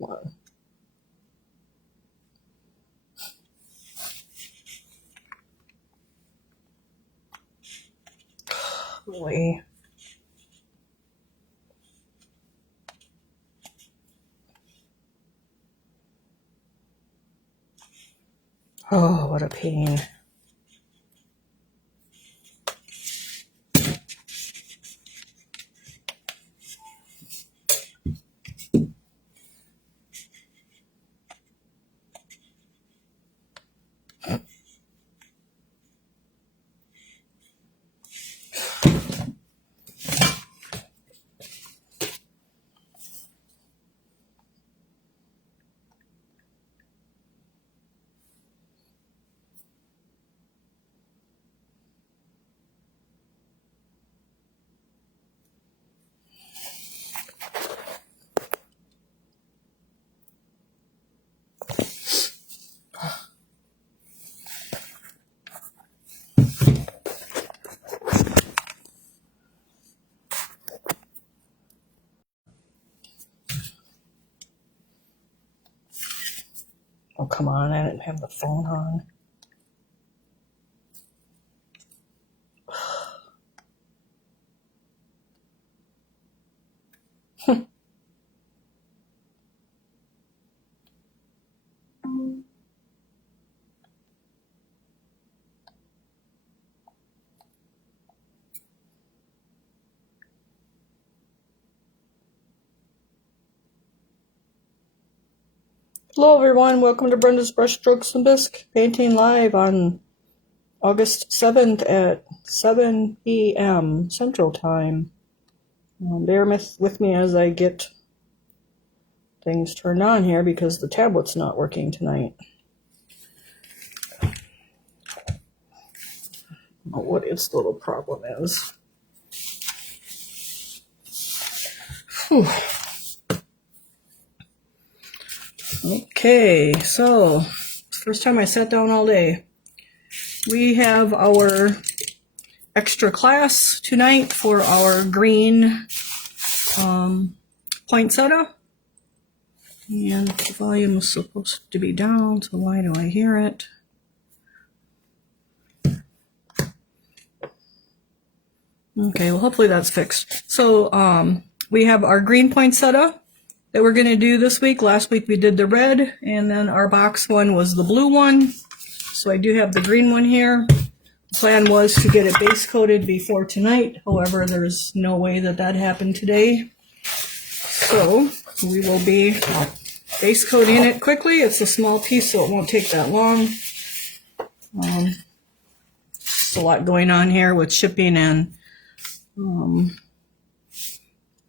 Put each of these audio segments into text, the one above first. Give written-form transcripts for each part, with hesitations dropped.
Come on. Boy. Oh, what a pain. Oh, come on, I didn't have the phone on. Hello everyone, welcome to Brenda's Brush Strokes and Bisque painting live on August 7th at 7 p.m. Central Time. Bear with me as I get things turned on here because the tablet's not working tonight. I don't know what its little problem is. Whew. Okay, so first time I sat down all day. We have our extra class tonight for our green poinsettia. And the volume is supposed to be down, so why do I hear it? Okay, well hopefully that's fixed. So we have our green poinsettia that we're going to do this week. Last week we did the red, and then our box one was the blue one. So I do have the green one here. The plan was to get it base coated before tonight. However, there's no way that that happened today. So we will be base coating it quickly. It's a small piece, so it won't take that long. There's a lot going on here with shipping and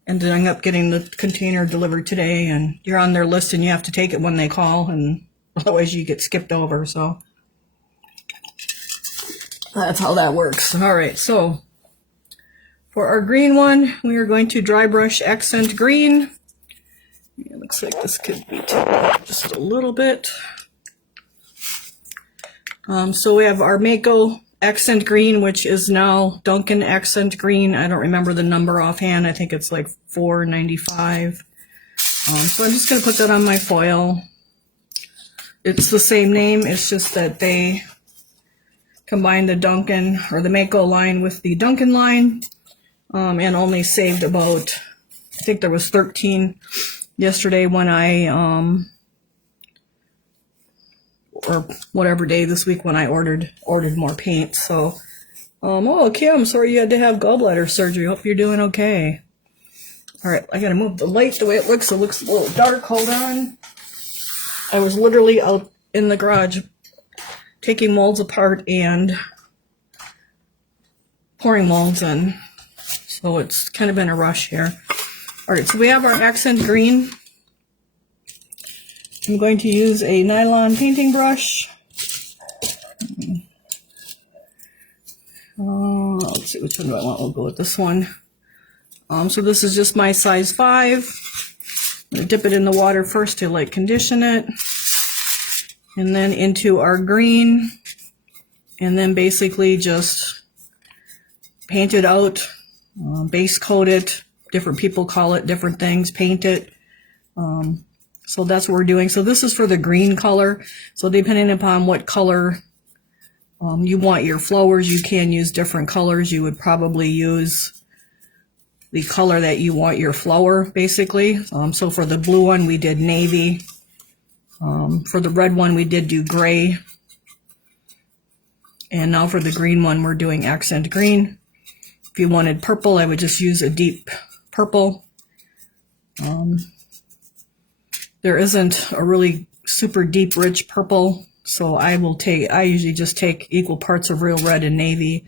ending up getting the container delivered today, and you're on their list and you have to take it when they call, and otherwise you get skipped over. So that's how that works. All right, so for our green one, we are going to dry brush accent green. It looks like this could be taken just a little bit. So we have our Mako accent green, which is now Duncan accent green. I don't remember the number offhand. I think it's like $4.95. So I'm just going to put that on my foil. It's the same name. It's just that they combined the Duncan or the Mako line with the Duncan line, and only saved about, I think there was 13 yesterday when I or whatever day this week when I ordered more paint. So oh Kim, sorry you had to have gallbladder surgery. Hope you're doing okay. All right, I gotta move the light the way it looks. It looks a little dark. Hold on. I was literally out in the garage taking molds apart and pouring molds in, so it's kind of been a rush here. All right, so we have our accent green. I'm going to use a nylon painting brush. Let's see, which one do I want? We'll go with this one. So this is just my size 5. I'm going to dip it in the water first to like condition it, and then into our green, and then basically just paint it out, base coat it. Different people call it different things. Paint it. So that's what we're doing. So this is for the green color. So depending upon what color you want your flowers, you can use different colors. You would probably use the color that you want your flower, basically. So for the blue one, we did navy. For the red one, we did do gray. And now for the green one, we're doing accent green. If you wanted purple, I would just use a deep purple. There isn't a really super deep, rich purple, so I usually just take equal parts of real red and navy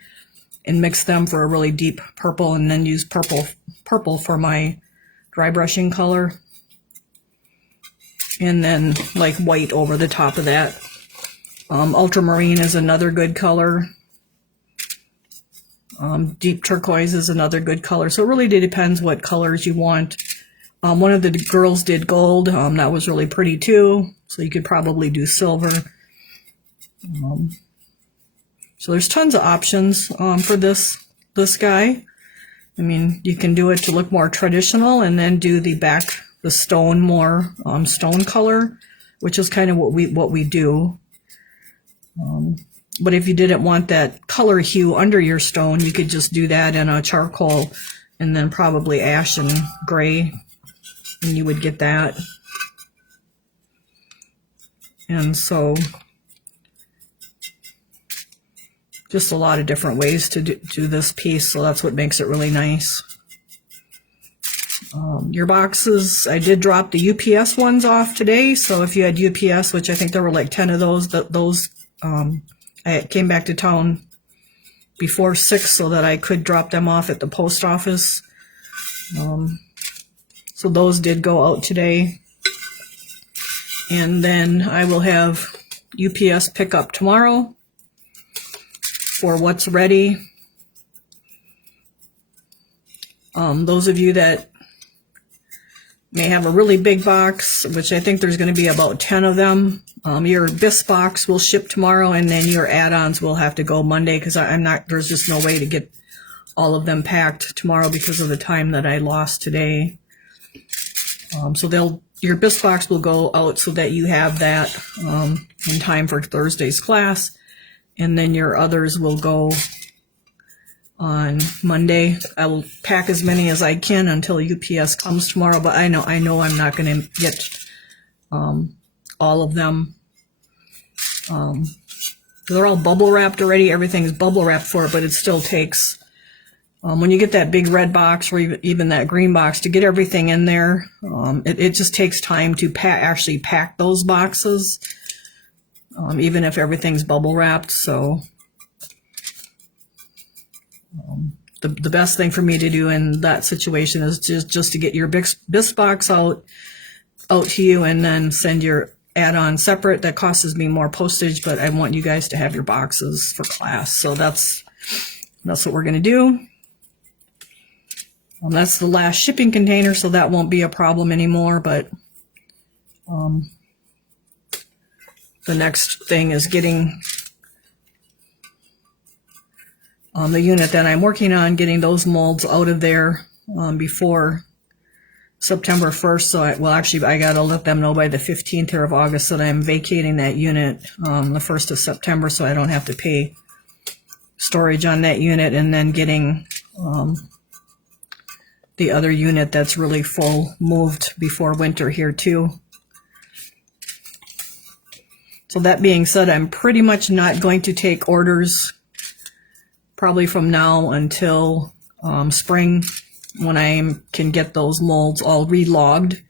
and mix them for a really deep purple, and then use purple for my dry brushing color. And then like white over the top of that. Ultramarine is another good color. Deep turquoise is another good color. So it really depends what colors you want. One of the girls did gold. That was really pretty too. So you could probably do silver. So there's tons of options for this guy. I mean, you can do it to look more traditional and then do the stone more stone color, which is kind of what we do. But if you didn't want that color hue under your stone, you could just do that in a charcoal and then probably ash and gray, and you would get that. And so just a lot of different ways to do this piece, so that's what makes it really nice. Your boxes, I did drop the UPS ones off today, so if you had UPS, which I think there were like 10 of those, I came back to town before 6 so that I could drop them off at the post office. So those did go out today. And then I will have UPS pickup tomorrow for what's ready. Those of you that may have a really big box, which I think there's going to be about 10 of them. Your bisque box will ship tomorrow, and then your add-ons will have to go Monday, because there's just no way to get all of them packed tomorrow because of the time that I lost today. So your bisque box will go out so that you have that in time for Thursday's class, and then your others will go on Monday. I will pack as many as I can until UPS comes tomorrow, but I know I'm not going to get all of them. They're all bubble wrapped already. Everything's bubble wrapped for it, but it still takes, when you get that big red box or even that green box, to get everything in there, it just takes time to actually pack those boxes, even if everything's bubble wrapped. So the best thing for me to do in that situation is just to get your bisque box out to you, and then send your add-on separate. That costs me more postage, but I want you guys to have your boxes for class. So that's what we're going to do. That's the last shipping container, so that won't be a problem anymore. But the next thing is getting the unit that I'm working on, getting those molds out of there before September 1st. So I got to let them know by the 15th here of August that I'm vacating that unit the 1st of September, so I don't have to pay storage on that unit, and then getting the other unit that's really full moved before winter here too. So that being said, I'm pretty much not going to take orders probably from now until spring, when I can get those molds all relogged.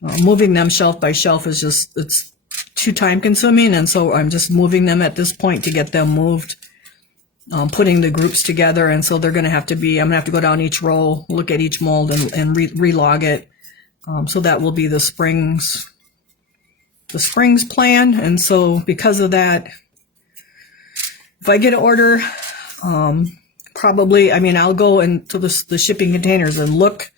Moving them shelf by shelf is it's too time consuming, and so I'm just moving them at this point to get them moved, putting the groups together. And so they're going to have to be, I'm going to have to go down each row, look at each mold, and relog it. So that will be the springs plan. And so because of that, if I get an order, probably, I'll go into the shipping containers and look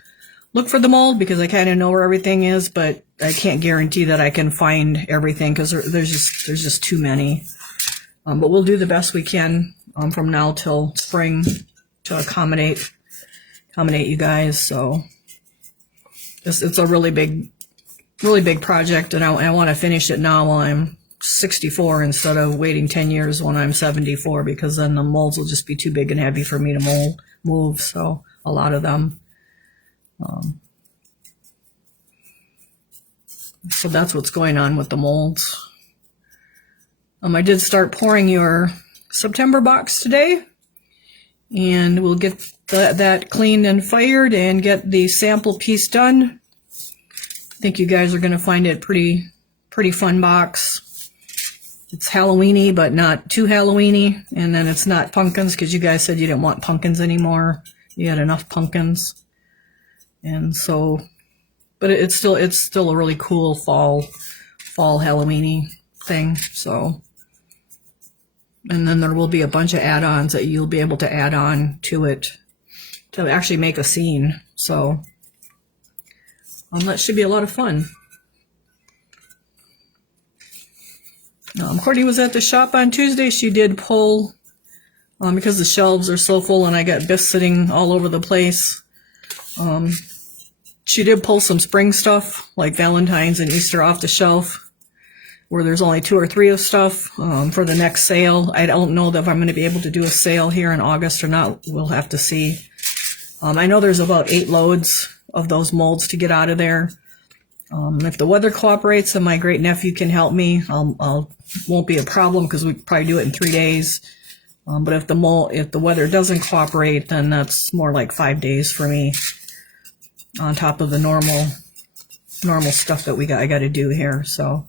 for the mold, because I kind of know where everything is, but I can't guarantee that I can find everything, because there's just too many. But we'll do the best we can from now till spring to accommodate you guys. So it's a really big really big project, and I want to finish it now while I'm 64 instead of waiting 10 years when I'm 74, because then the molds will just be too big and heavy for me to move. So a lot of them. So that's what's going on with the molds. I did start pouring your September box today, and we'll get that cleaned and fired and get the sample piece done. I think you guys are going to find it pretty fun box. It's Halloweeny, but not too Halloweeny, and then it's not pumpkins, because you guys said you didn't want pumpkins anymore. You had enough pumpkins, and so, but it's still a really cool fall Halloweeny thing. So. And then there will be a bunch of add-ons that you'll be able to add on to it to actually make a scene. So that should be a lot of fun. Courtney was at the shop on Tuesday. She did pull, because the shelves are so full and I got Biff sitting all over the place. She did pull some spring stuff like Valentine's and Easter off the shelf, where there's only 2 or 3 of stuff for the next sale. I don't know if I'm going to be able to do a sale here in August or not. We'll have to see. I know there's about 8 loads of those molds to get out of there. If the weather cooperates and my great nephew can help me, won't be a problem, because we probably do it in 3 days. But if the weather doesn't cooperate, then that's more like 5 days for me, on top of the normal stuff that I got to do here. So.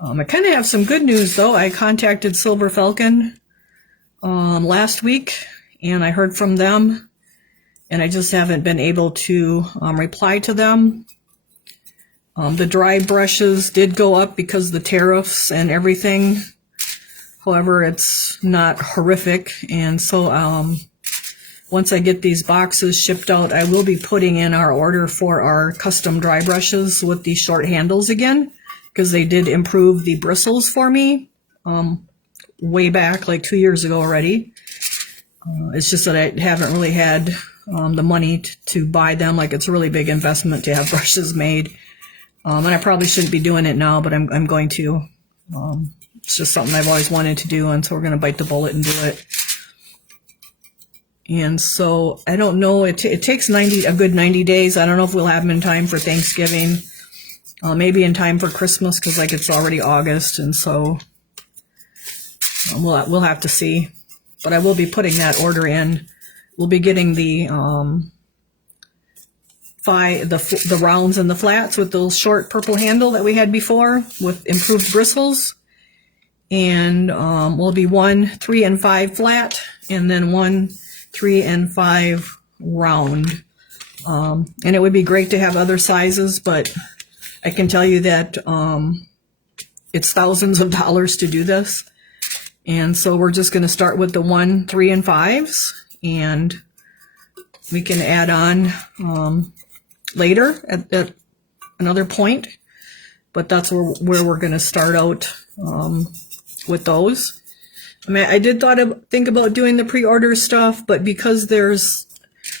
I kind of have some good news, though. I contacted Silver Falcon last week, and I heard from them, and I just haven't been able to reply to them. The dry brushes did go up because of the tariffs and everything. However, it's not horrific, and so once I get these boxes shipped out, I will be putting in our order for our custom dry brushes with these short handles again, because they did improve the bristles for me way back, like 2 years ago already. It's just that I haven't really had the money to buy them. Like, it's a really big investment to have brushes made. And I probably shouldn't be doing it now, but I'm going to. It's just something I've always wanted to do, and so we're going to bite the bullet and do it. And so I don't know. It takes a good 90 days. I don't know if we'll have them in time for Thanksgiving. Maybe in time for Christmas, because like it's already August, and so we'll have to see. But I will be putting that order in. We'll be getting the rounds and the flats with those short purple handle that we had before with improved bristles, and will be 1, 3, and 5 flat, and then 1, 3, and 5 round. And it would be great to have other sizes, but I can tell you that it's thousands of dollars to do this. And so we're just going to start with the 1, 3, and 5s, and we can add on later at another point. But that's where we're going to start out with those. I mean, I did think about doing the pre-order stuff, but because there's,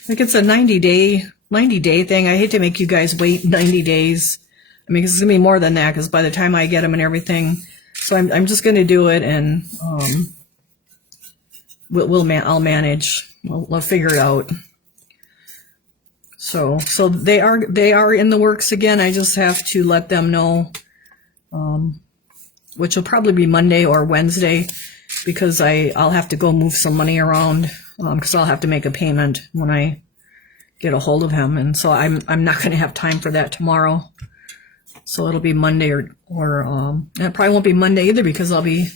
like, it's a 90-day thing, I hate to make you guys wait 90 days. I mean, 'cause it's going to be more than that, because by the time I get them and everything. So I'm just going to do it, and I'll manage. We'll figure it out. So they are in the works again. I just have to let them know, which will probably be Monday or Wednesday, because I'll have to go move some money around, because I'll have to make a payment when I get a hold of him, and so I'm not going to have time for that tomorrow. So it'll be Monday or it probably won't be Monday either, because I'll be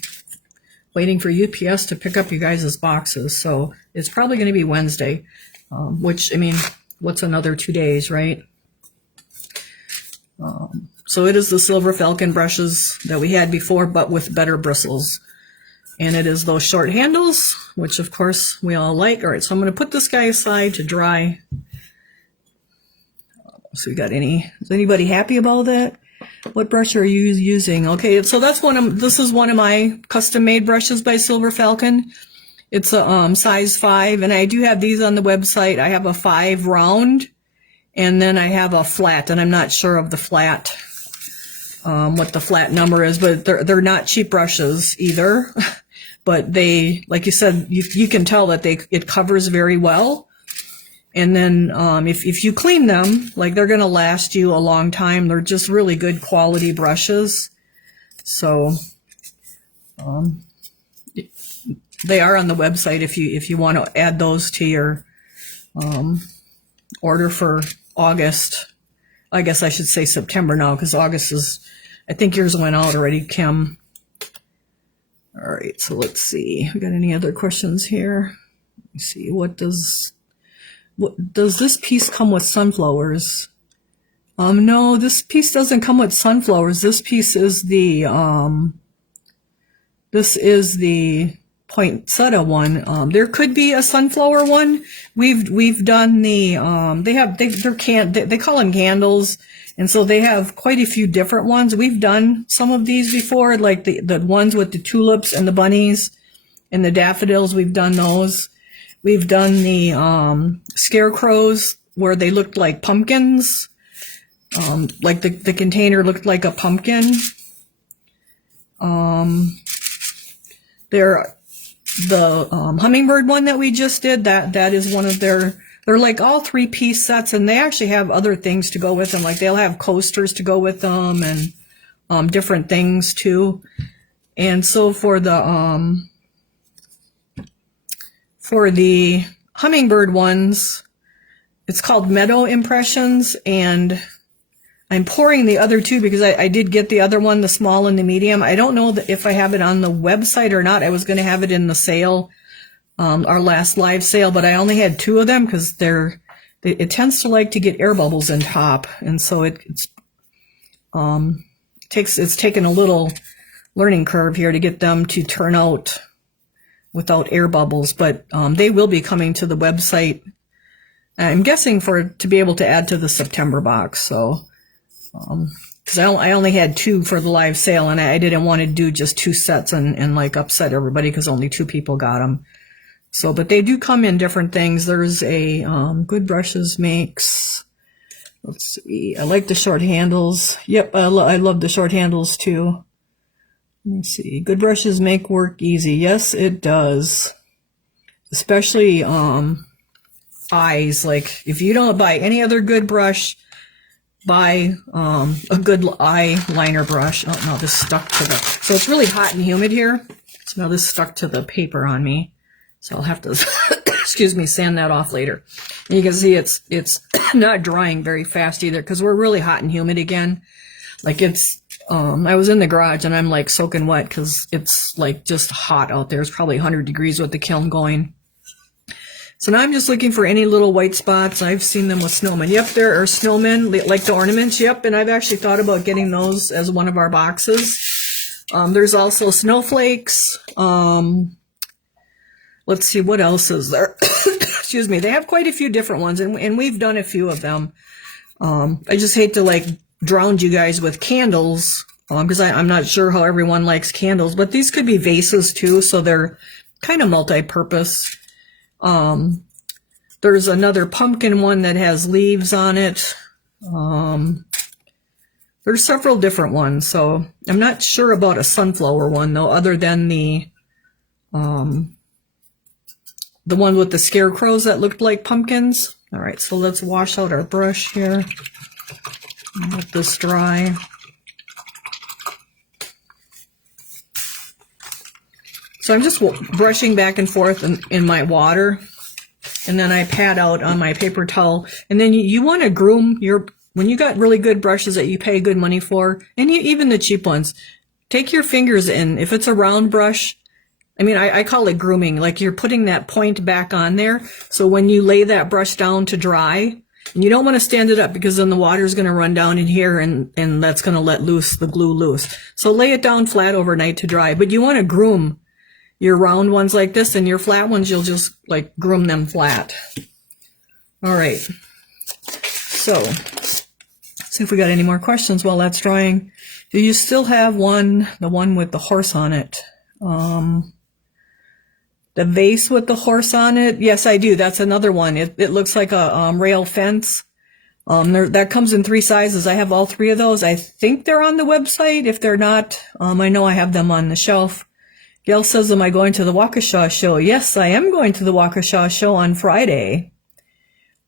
waiting for UPS to pick up you guys' boxes. So it's probably going to be Wednesday, which, I mean, what's another 2 days, right? So it is the Silver Falcon brushes that we had before, but with better bristles. And it is those short handles, which of course we all like. All right, so I'm going to put this guy aside to dry. So we got is anybody happy about that? What brush are you using? Okay, so this is one of my custom made brushes by Silver Falcon. It's a size 5, and I do have these on the website. I have a 5 round And then I have a flat, and I'm not sure of the flat, what the flat number is, but they're not cheap brushes either. But they, like you said, you can tell that it covers very well. And then if you clean them, like, they're going to last you a long time. They're just really good quality brushes. So they are on the website if you want to add those to your order for August. I guess I should say September now, because August is, I think yours went out already, Kim. All right, so let's see. We got any other questions here? Let's see. What does this piece come with sunflowers? No, this piece doesn't come with sunflowers. This piece is the poinsettia one. There could be a sunflower one. We've done the they call them candles, and so they have quite a few different ones. We've done some of these before, like the ones with the tulips and the bunnies and the daffodils. We've done those. We've done the scarecrows where they looked like pumpkins. Like the container looked like a pumpkin. The hummingbird one that we just did, that is one of they're like all 3-piece sets, and they actually have other things to go with them. Like, they'll have coasters to go with them, and different things too. And so for the hummingbird ones, it's called Meadow Impressions, and I'm pouring the other two because I did get the other one, the small and the medium. I don't know if I have it on the website or not. I was going to have it in the sale, our last live sale, but I only had 2 of them because it tends to like to get air bubbles in top, and so it's taken a little learning curve here to get them to turn out without air bubbles, but they will be coming to the website, I'm guessing, to be able to add to the September box. So because I only had 2 for the live sale, and I didn't want to do just 2 sets and like upset everybody because only 2 people got them. So, but they do come in different things. There's a Good Brushes makes, let's see, I like the short handles. Yep, I love the short handles too. Let me see. Good Brushes make work easy. Yes, it does. Especially eyes. Like, if you don't buy any other good brush, buy a good eyeliner brush. Oh no, this stuck to so it's really hot and humid here. So now this stuck to the paper on me. So I'll have to, excuse me, sand that off later. And you can see it's not drying very fast either, because we're really hot and humid again. Like, I was in the garage and I'm like soaking wet because it's like just hot out there. It's probably 100 degrees with the kiln going. So now I'm just looking for any little white spots. I've seen them with snowmen. Yep, there are snowmen, like the ornaments. Yep, and I've actually thought about getting those as one of our boxes. There's also snowflakes. Let's see, what else is there? Excuse me. They have quite a few different ones, and we've done a few of them. I just hate to like drown you guys with candles, because I'm not sure how everyone likes candles, but these could be vases too, so they're kind of multi-purpose. There's another pumpkin one that has leaves on it. There's several different ones, so I'm not sure about a sunflower one though, other than the one with the scarecrows that looked like pumpkins. All right, so let's wash out our brush here. Let this dry. So I'm just brushing back and forth in my water, and then I pat out on my paper towel. And then you want to groom when you got really good brushes that you pay good money for, and even the cheap ones, take your fingers in. If it's a round brush, I mean, I call it grooming. Like, you're putting that point back on there. So when you lay that brush down to dry, and you don't want to stand it up because then the water is going to run down in here, and that's going to let the glue loose. So lay it down flat overnight to dry. But you want to groom your round ones like this, and your flat ones, you'll just like groom them flat. All right. So let's see if we got any more questions while that's drying. Do you still have the one with the horse on it? The vase with the horse on it? Yes, I do. That's another one. It looks like a rail fence. That comes in 3 sizes. I have all 3 of those. I think they're on the website. If they're not, I know I have them on the shelf. Gail says, am I going to the Waukesha show? Yes, I am going to the Waukesha show on Friday.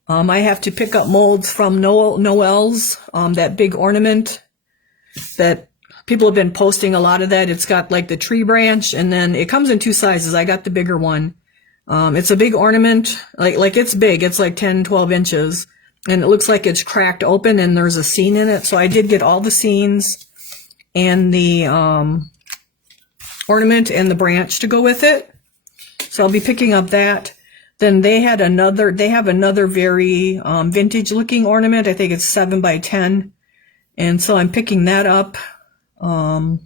I have to pick up molds from Noel's, that big ornament that people have been posting a lot of that. It's got like the tree branch, and then it comes in 2 sizes. I got the bigger one. It's a big ornament, like it's big. It's like 10, 12 inches. And it looks like it's cracked open and there's a scene in it. So I did get all the scenes and the ornament and the branch to go with it. So I'll be picking up that. Then they have another very vintage looking ornament. I think it's 7 by 10. And so I'm picking that up. Our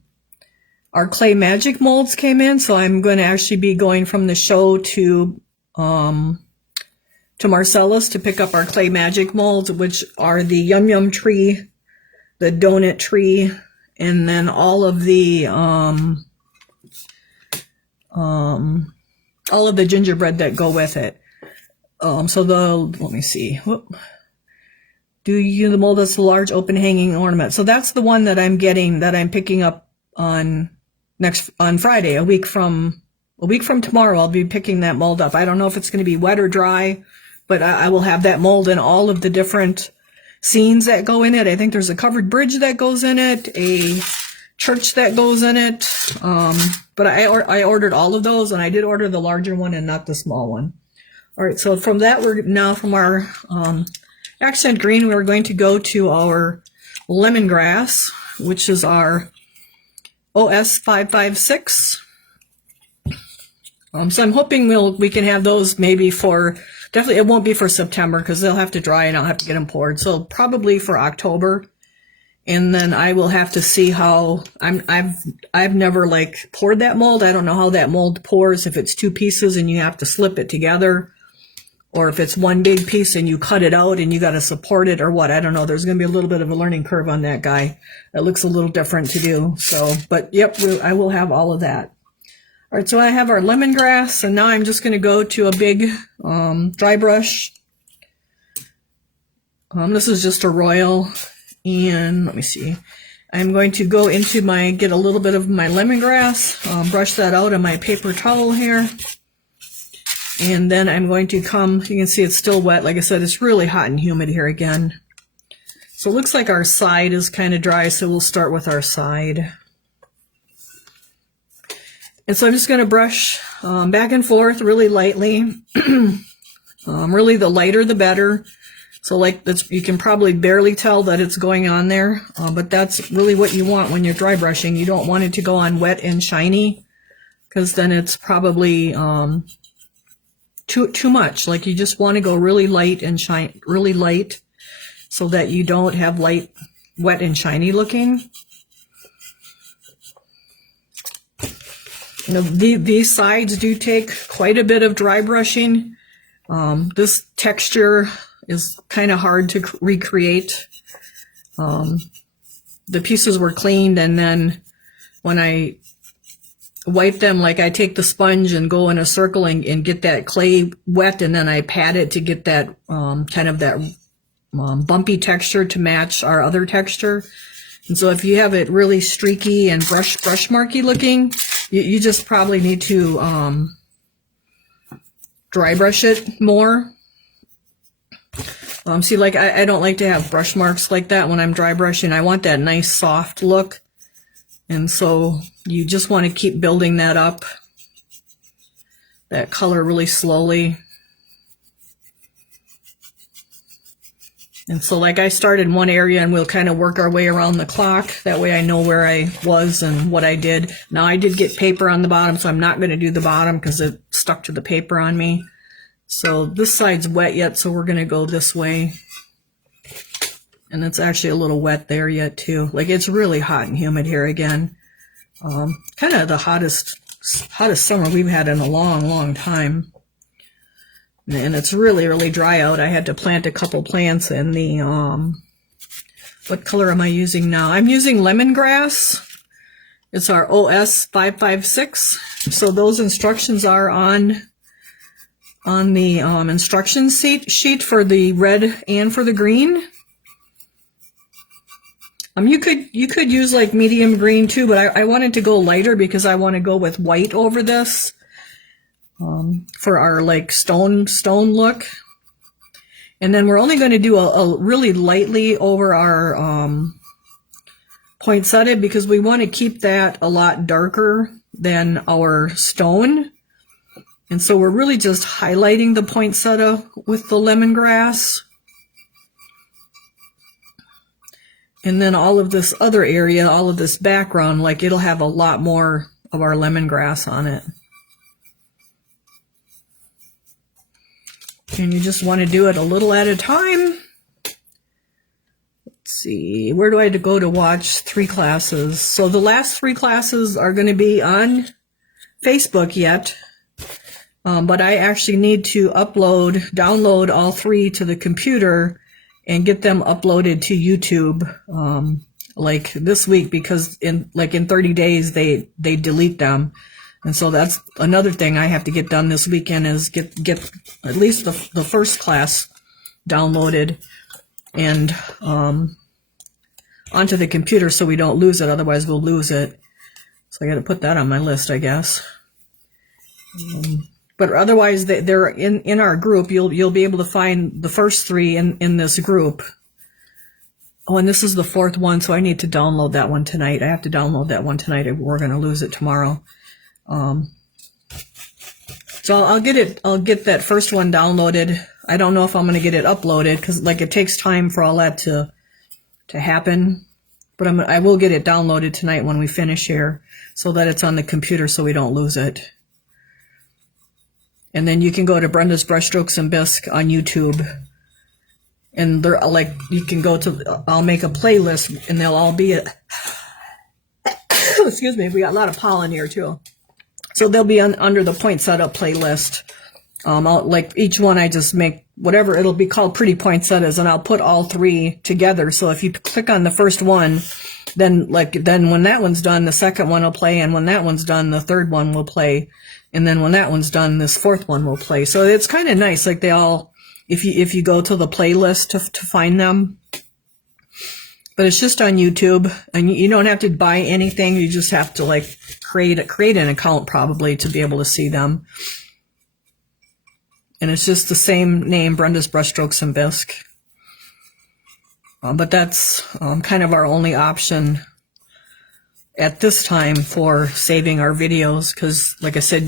clay magic molds came in. So I'm going to actually be going from the show to Marcellus to pick up our clay magic molds, which are the Yum Yum tree, the donut tree, and then all of the gingerbread that go with it. Let me see. Whoop. The mold that's a large open hanging ornament. So that's the one that I'm picking up on Friday, a week from tomorrow. I'll be picking that mold up. I don't know if it's going to be wet or dry, but I will have that mold in all of the different scenes that go in it. I think there's a covered bridge that goes in it, a church that goes in it. But I ordered all of those, and I did order the larger one and not the small one. All right, so from that, from our accent green, we're going to go to our lemongrass, which is our OS 556. So I'm hoping we can have those maybe definitely it won't be for September because they'll have to dry and I'll have to get them poured. So probably for October. And then I will have to see how I've never like poured that mold. I don't know how that mold pours, if it's 2 pieces and you have to slip it together, or if it's one big piece and you cut it out and you got to support it or what. I don't know. There's going to be a little bit of a learning curve on that guy. It looks a little different to do. So, but yep, I will have all of that. All right, so I have our lemongrass, and now I'm just going to go to a big dry brush. This is just a royal, and let me see. I'm going to go into get a little bit of my lemongrass, brush that out on my paper towel here, and then I'm going to you can see it's still wet. Like I said, it's really hot and humid here again. So it looks like our side is kind of dry, so we'll start with our side. And so I'm just going to brush back and forth really lightly. Really, the lighter the better. So you can probably barely tell that it's going on there, but that's really what you want when you're dry brushing. You don't want it to go on wet and shiny, because then it's probably too much. Like, you just want to go really light and really light, so that you don't have wet and shiny looking. These sides do take quite a bit of dry brushing. This texture is kind of hard to recreate. The pieces were cleaned, and then when I wipe them, like, I take the sponge and go in a circle and get that clay wet, and then I pat it to get that kind of that bumpy texture to match our other texture. And so if you have it really streaky and brush marky looking, you just probably need to dry brush it more. See, like, I don't like to have brush marks like that when I'm dry brushing. I want that nice soft look. And so you just want to keep building that up, that color, really slowly. And so, like, I start in one area and we'll kind of work our way around the clock. That way I know where I was and what I did. Now, I did get paper on the bottom, so I'm not going to do the bottom because it stuck to the paper on me. So this side's wet yet, so we're going to go this way. And it's actually a little wet there yet, too. Like, it's really hot and humid here again. Kind of the hottest summer we've had in a long, long time. And it's really, really dry out. I had to plant a couple plants in the, what color am I using now? I'm using lemongrass. It's our OS 556. So those instructions are on the instruction sheet for the red and for the green. You could use like medium green too, but I wanted to go lighter because I want to go with white over this for our like stone look. And then we're only going to do a really lightly over our poinsettia because we want to keep that a lot darker than our stone. And so we're really just highlighting the poinsettia with the lemongrass. And then all of this other area, all of this background, like it'll have a lot more of our lemongrass on it. And you just want to do it a little at a time. Let's see, where do I go to watch 3 classes? So the last 3 classes are going to be on Facebook yet. But I actually need to download all 3 to the computer and get them uploaded to YouTube like this week, because in 30 days they delete them. And so that's another thing I have to get done this weekend, is get at least the first class downloaded and onto the computer so we don't lose it, otherwise we'll lose it. So I got to put that on my list, I guess. But otherwise, they're in our group. You'll be able to find the first 3 in this group. Oh, and this is the 4th one, so I need to download that one tonight. I have to download that one tonight, or we're going to lose it tomorrow. So I'll get that first one downloaded. I don't know if I'm going to get it uploaded because like it takes time for all that to happen. But I will get it downloaded tonight when we finish here, so that it's on the computer so we don't lose it. And then you can go to Brenda's Brushstrokes and Bisque on YouTube. And they're like, you can go to, I'll make a playlist and they'll all be, excuse me, we got a lot of pollen here too. So they'll be under the poinsettia playlist. Like each one I just make whatever, it'll be called Pretty Poinsettias, and I'll put all 3 together. So if you click on the first one, then when that one's done, the second one will play, and when that one's done, the third one will play. And then when that one's done, this 4th one will play. So it's kind of nice. Like they all, if you go to the playlist to find them. But it's just on YouTube, and you don't have to buy anything. You just have to like create an account probably to be able to see them. And it's just the same name, Brenda's Brushstrokes and Bisque. But that's kind of our only option at this time for saving our videos, because like I said,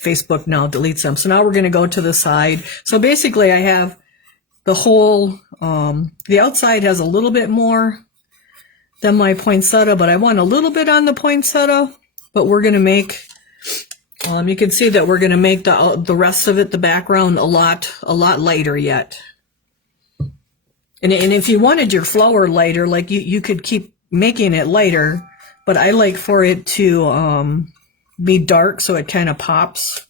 Facebook now deletes them. So now we're going to go to the side. So basically I have the whole, the outside has a little bit more than my poinsettia, but I want a little bit on the poinsettia, but we're going to make, you can see that we're going to make the rest of it, the background, a lot lighter yet. And if you wanted your flower lighter, like you could keep making it lighter, but I like for it to be dark so it kind of pops.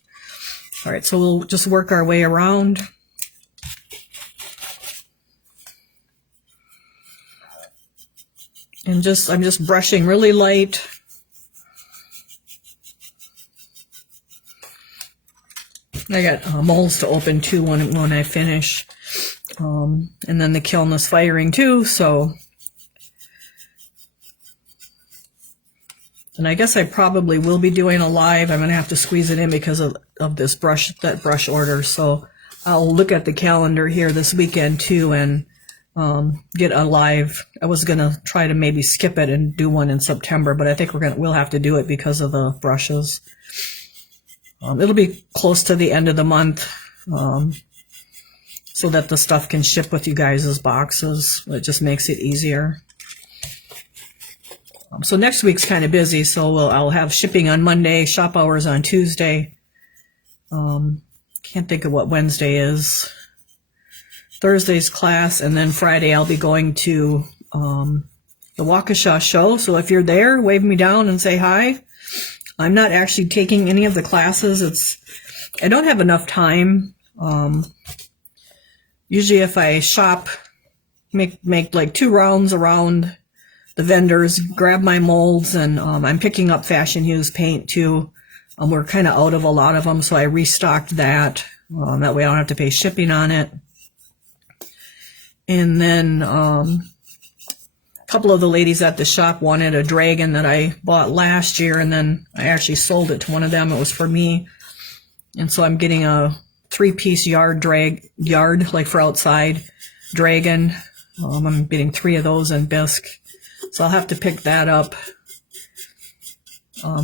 All right, so we'll just work our way around. And I'm just brushing really light. I got molds to open too when I finish. And then the kiln is firing too, so. And I guess I probably will be doing a live. I'm going to have to squeeze it in because of this that brush order. So I'll look at the calendar here this weekend too and get a live. I was going to try to maybe skip it and do one in September, but I think we'll have to do it because of the brushes. It'll be close to the end of the month, so that the stuff can ship with you guys' boxes. It just makes it easier. So next week's kind of busy, so I'll have shipping on Monday, shop hours on Tuesday. Can't think of what Wednesday is. Thursday's class, and then Friday I'll be going to the Waukesha show. So if you're there, wave me down and say hi. I'm not actually taking any of the classes. I don't have enough time. Usually if I shop, make like 2 rounds around the vendors, grab my molds, and I'm picking up Fashion Hues paint too. We're kind of out of a lot of them, so I restocked that. That way I don't have to pay shipping on it. And then couple of the ladies at the shop wanted a dragon that I bought last year, and then I actually sold it to one of them. It was for me. And so I'm getting a 3-piece yard like for outside dragon. I'm getting 3 of those in bisque. So I'll have to pick that up.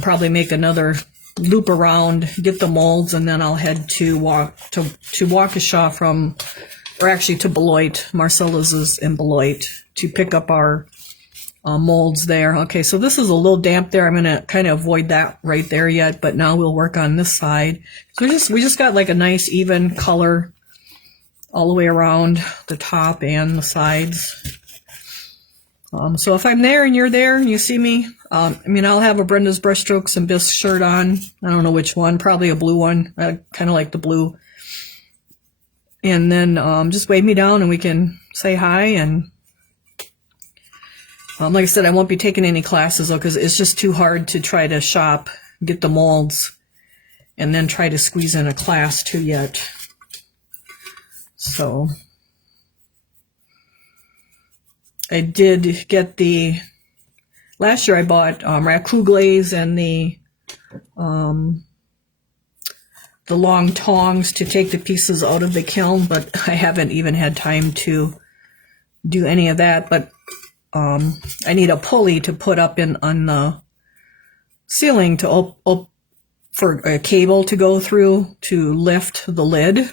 Probably make another loop around, get the molds, and then I'll head to Waukesha to Beloit. Marcella's is in Beloit, to pick up our molds there. Okay, so this is a little damp there. I'm going to kind of avoid that right there yet, but now we'll work on this side. So we just got like a nice even color all the way around the top and the sides. So if I'm there and you're there and you see me, I'll have a Brenda's Brushstrokes and Bisque shirt on. I don't know which one, probably a blue one. I kind of like the blue. And then just wave me down and we can say hi. And like I said, I won't be taking any classes though, because it's just too hard to try to shop, get the molds, and then try to squeeze in a class too yet. So I did get last year I bought raku glaze and the long tongs to take the pieces out of the kiln, but I haven't even had time to do any of that. But I need a pulley to put up on the ceiling for a cable to go through to lift the lid.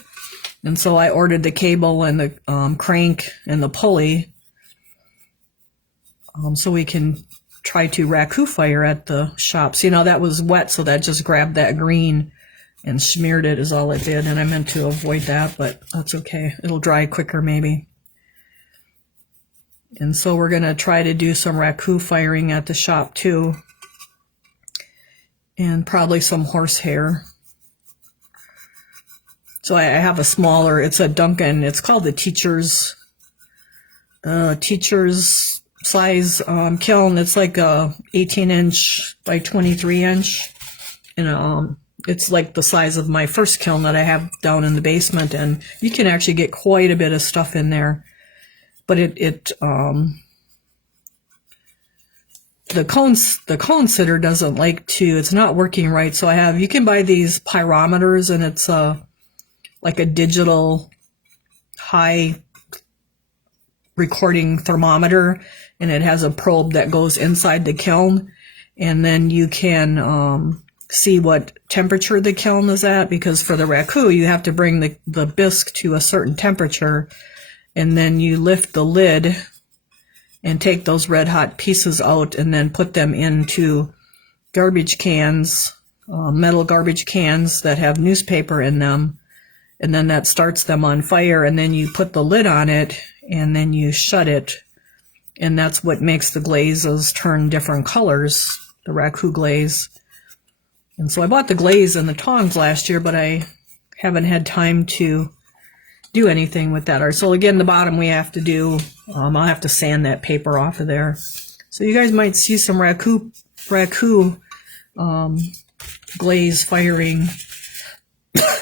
And so I ordered the cable and the crank and the pulley so we can try to raku fire at the shops. That was wet, so that just grabbed that green and smeared it is all it did. And I meant to avoid that, but that's okay. It'll dry quicker maybe. And so we're going to try to do some raku firing at the shop too. And probably some horsehair. So I have a smaller, it's a Duncan, it's called the teacher's size kiln. It's like a 18-inch by 23-inch. And it's like the size of my first kiln that I have down in the basement. And you can actually get quite a bit of stuff in there. But the cone sitter doesn't like to, it's not working right. So you can buy these pyrometers, and it's like a digital high recording thermometer, and it has a probe that goes inside the kiln, and then you can see what temperature the kiln is at, because for the raku you have to bring the bisque to a certain temperature, and then you lift the lid and take those red hot pieces out and then put them into garbage cans, metal garbage cans that have newspaper in them, and then that starts them on fire, and then you put the lid on it and then you shut it, and that's what makes the glazes turn different colors, the raku glaze. And so I bought the glaze and the tongs last year, but I haven't had time to do anything with that. So again, the bottom we have to do, I'll have to sand that paper off of there. So you guys might see some raku glaze firing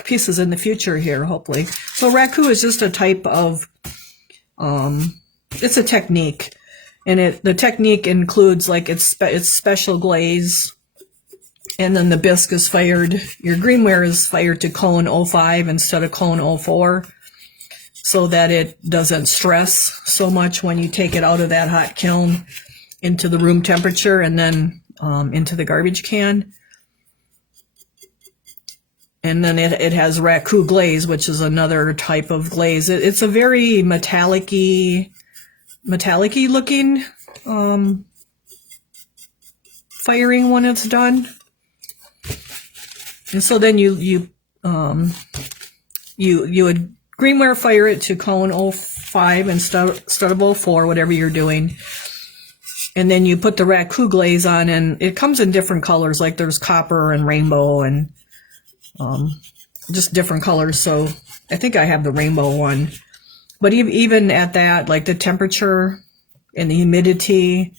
pieces in the future here, hopefully. So raku is just a type of, it's a technique, and the technique includes like it's special glaze, and then the bisque is fired. Your greenware is fired to cone 05 instead of cone 04, so that it doesn't stress so much when you take it out of that hot kiln into the room temperature and then into the garbage can. And then it has raku glaze, which is another type of glaze. It's a very metallic-y looking firing when it's done. And so then you would greenware fire it to cone 05 instead of 04, whatever you're doing. And then you put the raku glaze on, and it comes in different colors, like there's copper and rainbow and just different colors. So I think I have the rainbow one. But even at that, like the temperature and the humidity,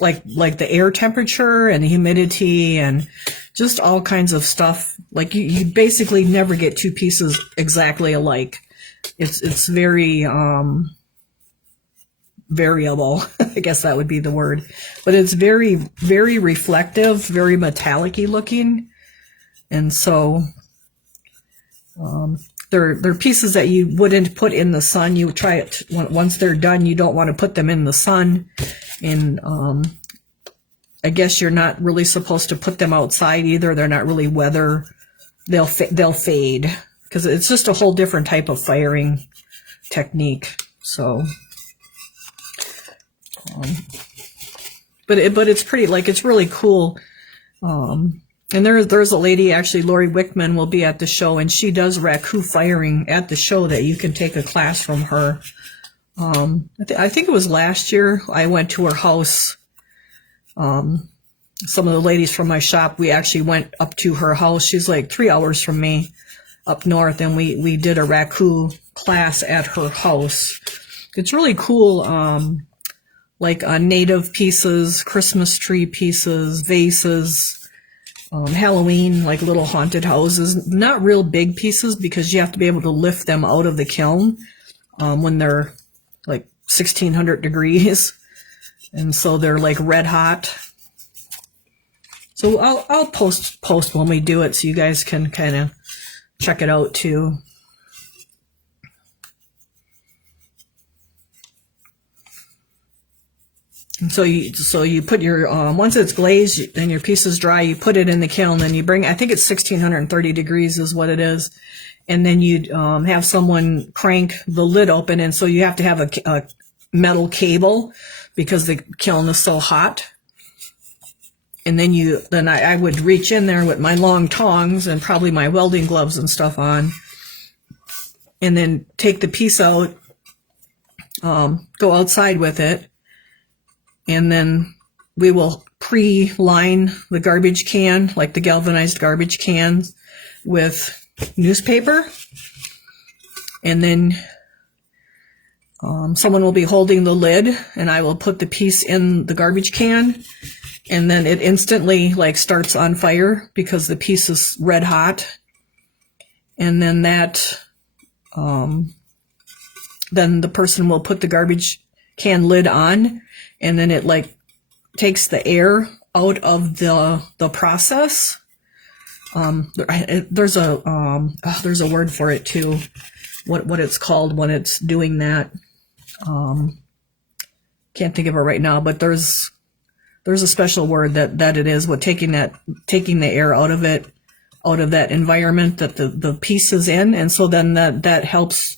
like the air temperature and the humidity and just all kinds of stuff. Like you basically never get two pieces exactly alike. It's very variable. I guess that would be the word. But it's very, very reflective, very metallic-y looking. And so they're pieces that you wouldn't put in the sun. You try it once they're done. You don't want to put them in the sun. And I guess you're not really supposed to put them outside either. They're not really weather. They'll fade because it's just a whole different type of firing technique. So, but it's pretty, like, it's really cool. And there's a lady, actually, Lori Wickman will be at the show, and she does raku firing at the show that you can take a class from her. I think it was last year I went to her house. Some of the ladies from my shop, we actually went up to her house. She's like 3 hours from me up north, and we did a raku class at her house. It's really cool, like native pieces, Christmas tree pieces, vases, Halloween, like little haunted houses. Not real big pieces because you have to be able to lift them out of the kiln when they're like 1600 degrees. And so they're like red hot. So I'll post when we do it so you guys can kind of check it out too. And so you put your once it's glazed and your piece is dry, you put it in the kiln. Then you bring, I think it's 1630 degrees is what it is, and then you have someone crank the lid open, and so you have to have a metal cable because the kiln is so hot. And then I would reach in there with my long tongs and probably my welding gloves and stuff on, and then take the piece out, go outside with it. And then we will pre-line the garbage can, like the galvanized garbage cans, with newspaper. And then someone will be holding the lid, and I will put the piece in the garbage can. And then it instantly like starts on fire because the piece is red hot. And then then the person will put the garbage can lid on, and then it like takes the air out of the process. There's a word for it too, what it's called when it's doing that. Can't think of it right now, but there's a special word that it is, what taking the air out of it, out of that environment that the piece is in. And so then that helps,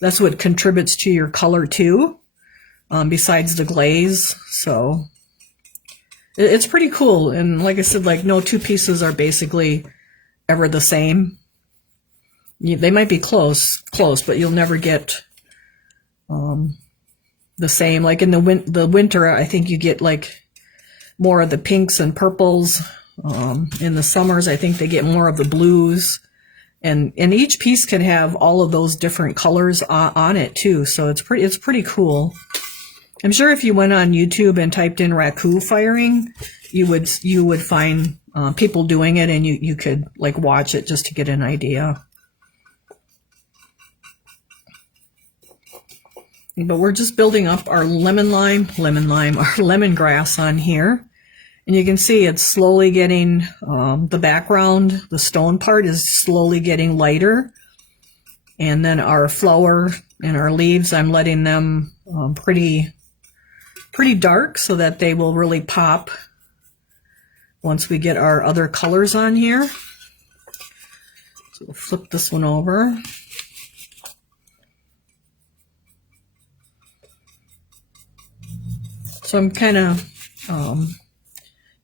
that's what contributes to your color too. Besides the glaze. So it's pretty cool. And like I said, like no two pieces are basically ever the same. They might be close, but you'll never get the same. Like in the winter, I think you get like more of the pinks and purples. In the summers, I think they get more of the blues. And each piece can have all of those different colors on it too. So it's pretty cool. I'm sure if you went on YouTube and typed in raku firing, you would find people doing it, and you could like watch it just to get an idea. But we're just building up our our lemongrass on here. And you can see it's slowly getting, the background, the stone part is slowly getting lighter. And then our flower and our leaves, I'm letting them pretty dark so that they will really pop once we get our other colors on here. So we'll flip this one over. So I'm kind of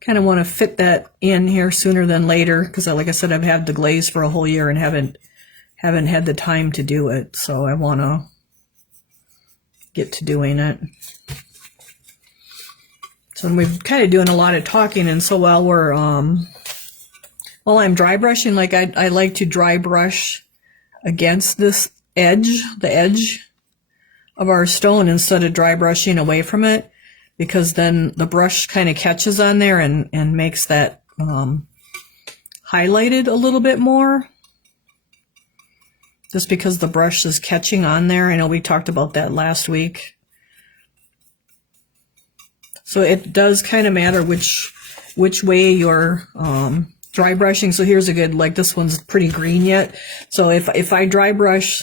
want to fit that in here sooner than later because, like I said, I've had the glaze for a whole year and haven't had the time to do it. So I want to get to doing it. So we're kind of doing a lot of talking, and so while I'm dry brushing, like I like to dry brush against this edge, the edge of our stone, instead of dry brushing away from it, because then the brush kind of catches on there and makes that highlighted a little bit more. Just because the brush is catching on there. I know we talked about that last week. So it does kind of matter which way you're dry brushing. So here's a good, like this one's pretty green yet. So if I dry brush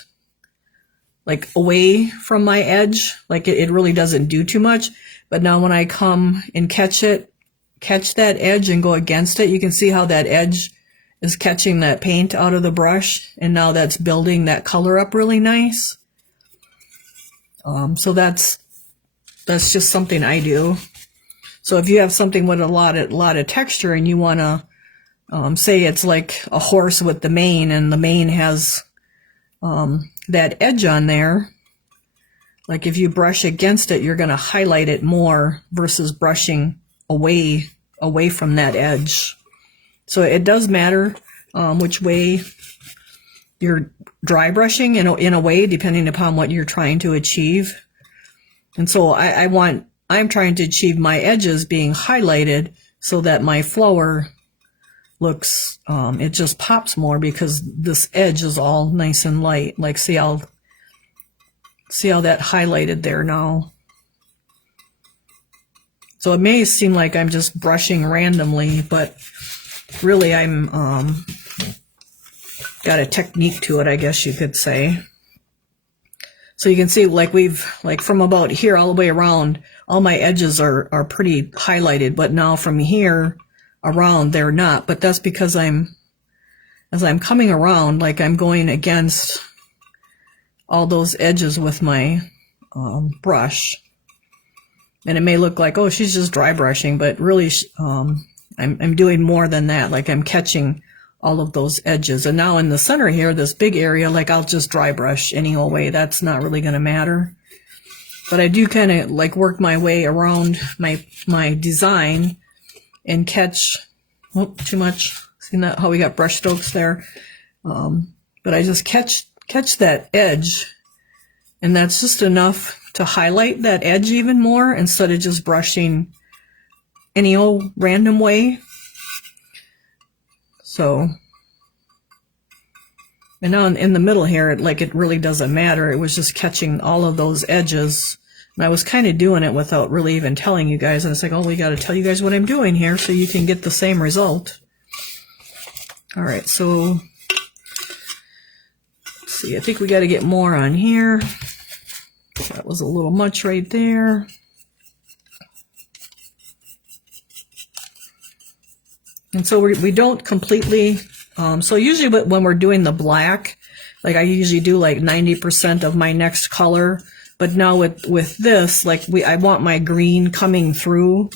like away from my edge, like it really doesn't do too much. But now when I come and catch that edge and go against it, you can see how that edge is catching that paint out of the brush, and now that's building that color up really nice. So that's just something I do. So if you have something with a lot of texture and you want to say it's like a horse with the mane, and the mane has that edge on there, like if you brush against it, you're going to highlight it more versus brushing away from that edge. So it does matter which way you're dry brushing in a way, depending upon what you're trying to achieve. And so I'm trying to achieve my edges being highlighted so that my flower looks, it just pops more because this edge is all nice and light. Like see how that highlighted there now. So it may seem like I'm just brushing randomly, but really I'm got a technique to it, I guess you could say. So you can see like from about here all the way around, all my edges are pretty highlighted, but now from here around they're not. But that's because as I'm coming around, like I'm going against all those edges with my brush. And it may look like, oh, she's just dry brushing, but really I'm doing more than that. Like I'm catching all of those edges. And now in the center here, this big area, like I'll just dry brush any old way. That's not really going to matter. But I do kind of like work my way around my design and catch, oh, too much. See that, how we got brush strokes there? But I just catch that edge, and that's just enough to highlight that edge even more instead of just brushing any old random way. So, and now in the middle here, it really doesn't matter. It was just catching all of those edges. And I was kind of doing it without really even telling you guys. And it's like, oh, we got to tell you guys what I'm doing here so you can get the same result. All right, so let's see. I think we got to get more on here. That was a little much right there. And so we don't completely, so usually when we're doing the black, like I usually do like 90% of my next color. But now with this, like I want my green coming through.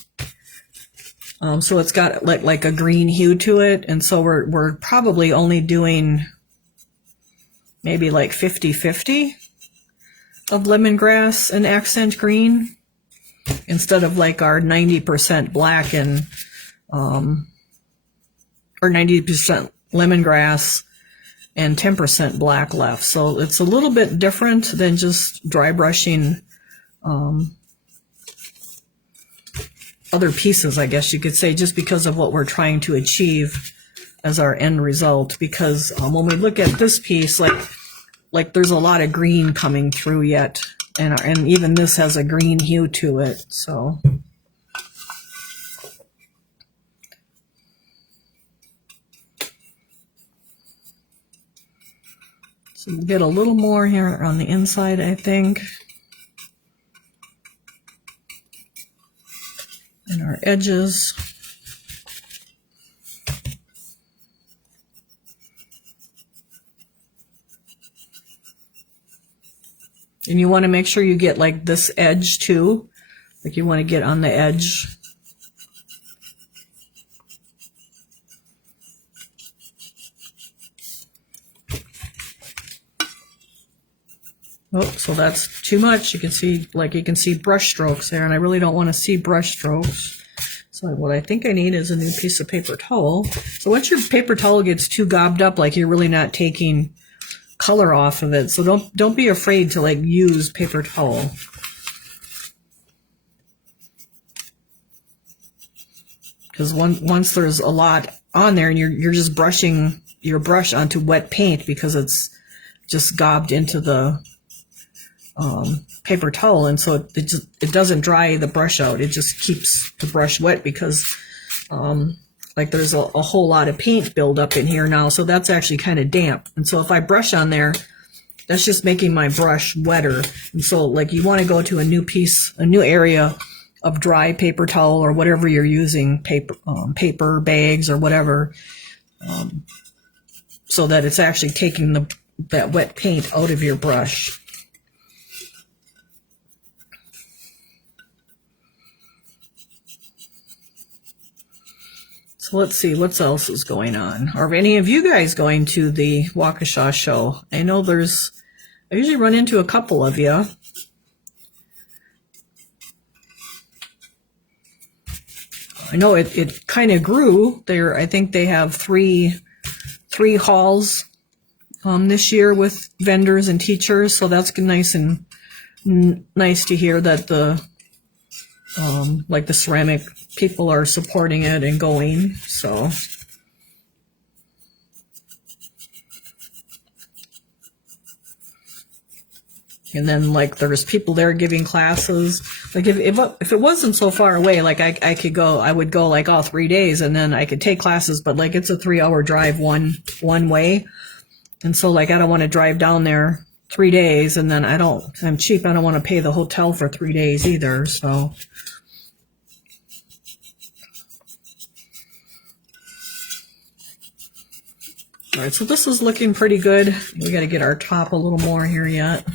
So it's got like a green hue to it. And so we're probably only doing maybe like 50-50 of lemongrass and accent green instead of like our 90% black and, or 90% lemongrass and 10% black left. So it's a little bit different than just dry brushing other pieces, I guess you could say, just because of what we're trying to achieve as our end result. Because when we look at this piece, like there's a lot of green coming through yet, and even this has a green hue to it. So we'll get a little more here on the inside, I think. And our edges. And you want to make sure you get like this edge too. Like you want to get on the edge. Oh, so that's too much. You can see brush strokes there, and I really don't want to see brush strokes. So what I think I need is a new piece of paper towel. So once your paper towel gets too gobbed up, like you're really not taking color off of it. So don't be afraid to like use paper towel. Because once there's a lot on there and you're just brushing your brush onto wet paint because it's just gobbed into the paper towel, and so it doesn't dry the brush out. It just keeps the brush wet because like there's a whole lot of paint buildup in here now, so that's actually kind of damp. And so if I brush on there, that's just making my brush wetter. And so like you want to go to a new area of dry paper towel or whatever you're using, paper bags or whatever, so that it's actually taking that wet paint out of your brush. So let's see what else is going on. Are any of you guys going to the Waukesha show? I know I usually run into a couple of you. I know it kind of grew there. I think they have three halls this year with vendors and teachers, so that's nice and nice to hear that the like the ceramic people are supporting it and going. So and then like there's people there giving classes. Like if it wasn't so far away, like I would go like all 3 days and then I could take classes, but like it's a 3-hour drive one way. And so like I don't want to drive down there 3 days, and then I'm cheap. I don't want to pay the hotel for 3 days either. So all right, so this is looking pretty good. We got to get our top a little more here yet.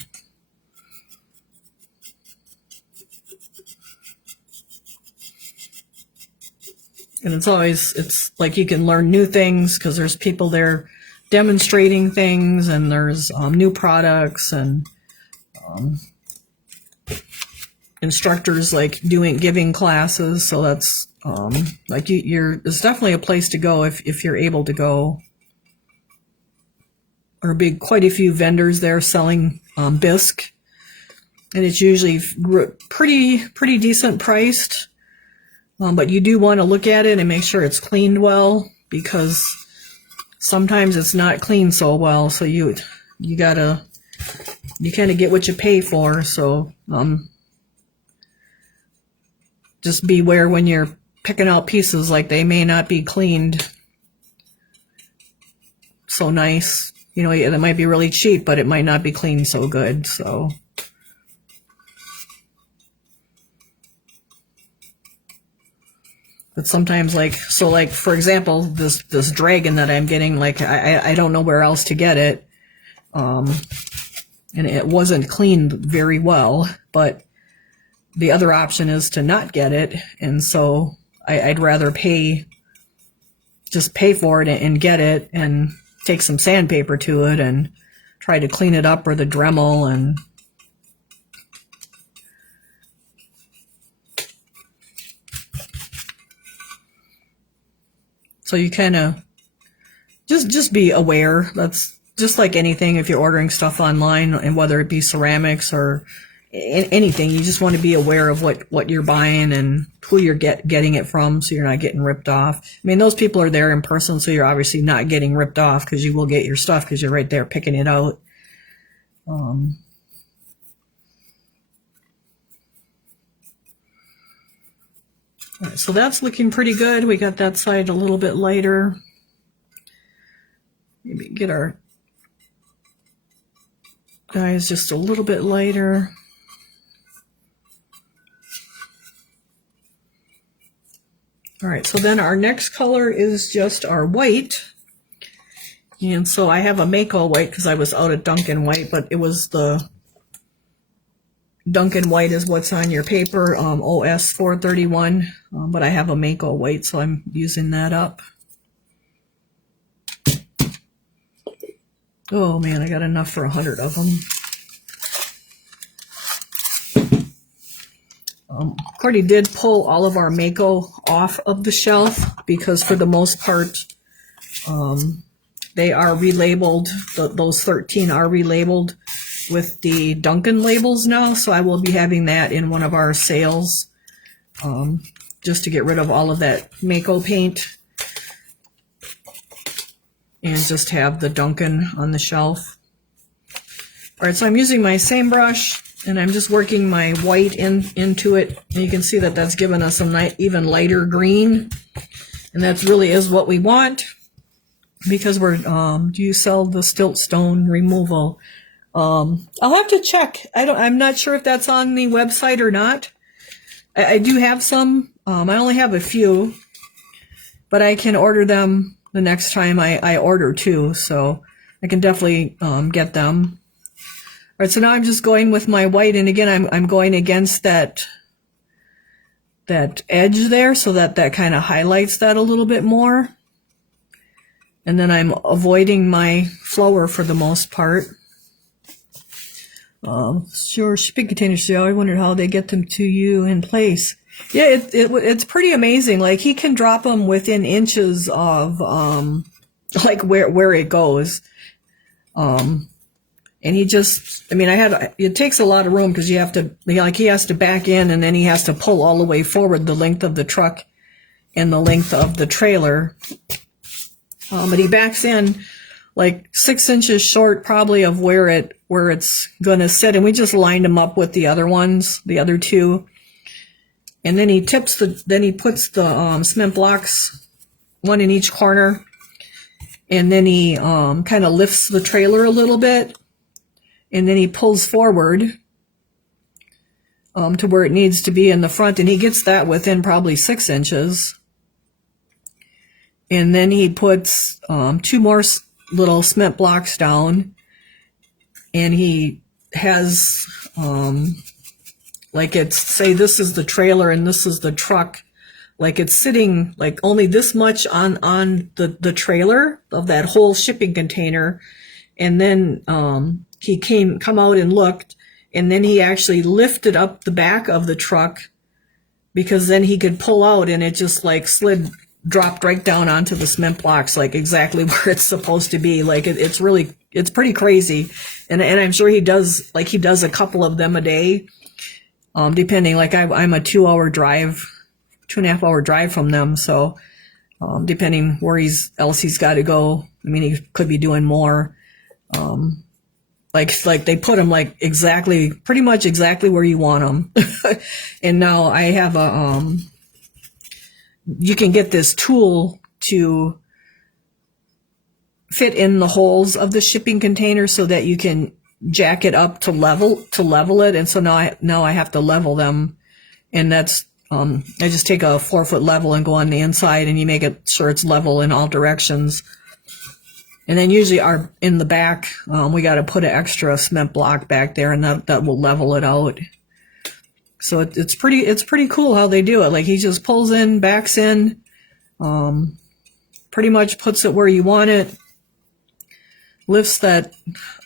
And it's like you can learn new things because there's people there demonstrating things, and there's new products and instructors like giving classes. So that's like it's definitely a place to go if you're able to go. Or quite a few vendors there selling bisque, and it's usually pretty decent priced. But you do want to look at it and make sure it's cleaned well, because sometimes it's not cleaned so well. So you kind of get what you pay for. So just beware when you're picking out pieces, like they may not be cleaned so nice. You know, it might be really cheap, but it might not be cleaned so good. So but sometimes like for example, this dragon that I'm getting, like I don't know where else to get it, and it wasn't cleaned very well. But the other option is to not get it, and so I'd rather just pay for it and get it and take some sandpaper to it and try to clean it up, or the Dremel, and so you kind of just be aware. That's just like anything. If you're ordering stuff online, and whether it be ceramics or anything, you just want to be aware of what you're buying and who you're getting it from, so you're not getting ripped off. I mean, those people are there in person, so you're obviously not getting ripped off, because you will get your stuff because you're right there picking it out. All right, so that's looking pretty good. We got that side a little bit lighter. Maybe get our guys just a little bit lighter. All right, so then our next color is just our white. And so I have a Mako white because I was out of Duncan white, but it was the Duncan white is what's on your paper, OS 431, but I have a Mako white, so I'm using that up. Oh man, I got enough for 100 of them. Cordy did pull all of our Mako off of the shelf because for the most part, they are relabeled. Those 13 are relabeled with the Duncan labels now, so I will be having that in one of our sales, just to get rid of all of that Mako paint and just have the Duncan on the shelf. All right, so I'm using my same brush. And I'm just working my white into it. And you can see that that's given us a even lighter green. And that really is what we want, because we're, do you sell the stilt stone removal? I'll have to check. I'm not sure if that's on the website or not. I do have some. I only have a few, but I can order them the next time I order too. So I can definitely, get them. All right, so now I'm just going with my white, and again, I'm going against that edge there, so that kind of highlights that a little bit more. And then I'm avoiding my flower for the most part. Sure, shipping containers. So I always wondered how they get them to you in place. Yeah, it's pretty amazing. Like, he can drop them within inches of like where it goes. And he just, I mean, it takes a lot of room, because you have to, like, he has to back in, and then he has to pull all the way forward the length of the truck and the length of the trailer. But he backs in like 6 inches short probably of where it's going to sit. And we just lined them up with the other ones, the other two. And then he puts the cement blocks, one in each corner. And then he kind of lifts the trailer a little bit. And then he pulls forward to where it needs to be in the front. And he gets that within probably 6 inches. And then he puts 2 more little cement blocks down. And he has, like, it's, say this is the trailer and this is the truck. Like, it's sitting like only this much on the trailer of that whole shipping container. And then he come out and looked, and then he actually lifted up the back of the truck, because then he could pull out, and it just like dropped right down onto the cement blocks, like exactly where it's supposed to be. Like, it's pretty crazy. And I'm sure he does a couple of them a day, depending. Like, I'm a 2.5 hour drive from them. So, depending where else he's got to go. I mean, he could be doing more. Like they put them like pretty much exactly where you want them. And now I have you can get this tool to fit in the holes of the shipping container, so that you can jack it up to level it. And so now I have to level them. And that's, I just take a 4-foot level and go on the inside, and you make it sure it's level in all directions. And then usually in the back, we got to put an extra cement block back there, and that will level it out. So it's pretty cool how they do it. Like, he just pulls in, backs in, pretty much puts it where you want it, lifts that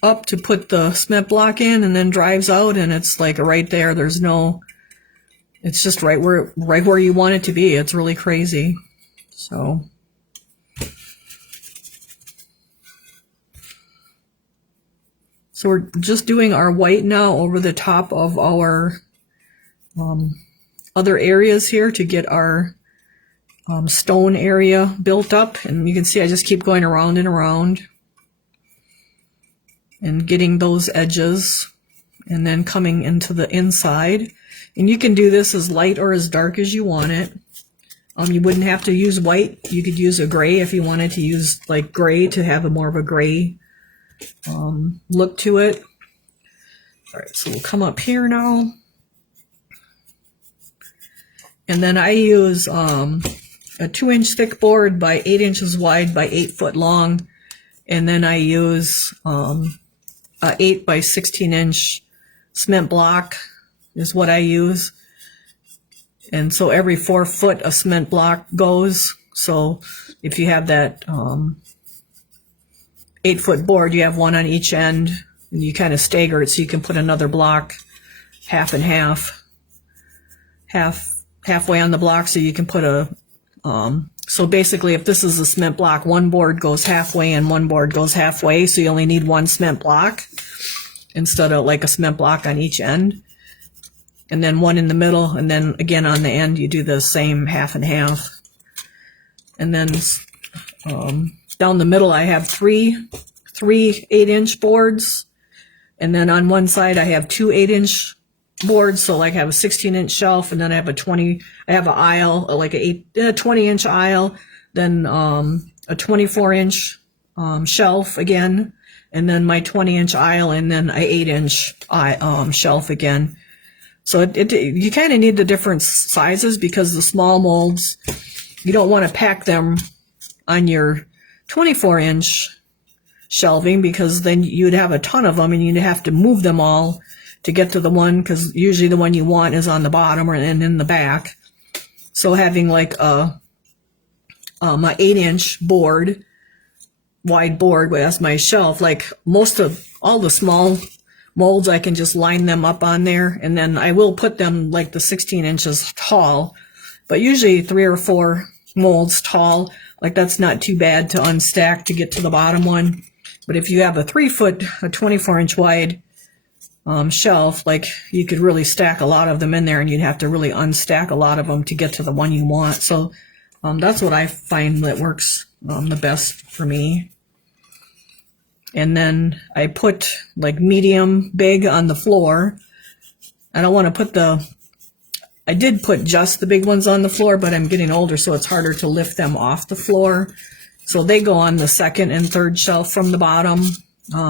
up to put the cement block in, and then drives out, and it's like right there. It's just right where you want it to be. It's really crazy. So we're just doing our white now over the top of our other areas here to get our stone area built up. And you can see I just keep going around and around and getting those edges, and then coming into the inside. And you can do this as light or as dark as you want it. You wouldn't have to use white. You could use a gray if you wanted to use like gray to have more of a gray look to it. All right, so we'll come up here now. And then I use a 2-inch thick board by 8 inches wide by 8 foot long. And then I use a 8 by 16 inch cement block is what I use. And so every 4 foot a cement block goes. So if you have that 8 foot board, you have one on each end, and you kind of stagger it so you can put another block half and halfway on the block, so you can put so basically if this is a cement block, one board goes halfway and one board goes halfway, so you only need one cement block instead of like a cement block on each end. And then one in the middle, and then again on the end you do the same half and half. And then down the middle I have three 8-inch boards, And then on one side I have two 8-inch boards, so like I have a 16-inch shelf, and then I have I have an aisle, like a 20-inch aisle, then a 24-inch shelf again, and then my 20-inch aisle, and then a 8-inch shelf again. So you kind of need the different sizes, because the small molds, you don't want to pack them on your 24-inch shelving, because then you'd have a ton of them and you'd have to move them all to get to the one, because usually the one you want is on the bottom or in the back. So having like my 8-inch board, wide board as my shelf, like most of all the small molds, I can just line them up on there, and then I will put them like the 16 inches tall, but usually 3 or 4 molds tall. Like that's not too bad to unstack to get to the bottom one. But if you have a 3-foot, a 24-inch wide shelf, like you could really stack a lot of them in there, and you'd have to really unstack a lot of them to get to the one you want. So that's what I find that works the best for me. And then I put like medium big on the floor. I don't want to put I did put just the big ones on the floor, but I'm getting older, so it's harder to lift them off the floor. So they go on the 2nd and 3rd shelf from the bottom.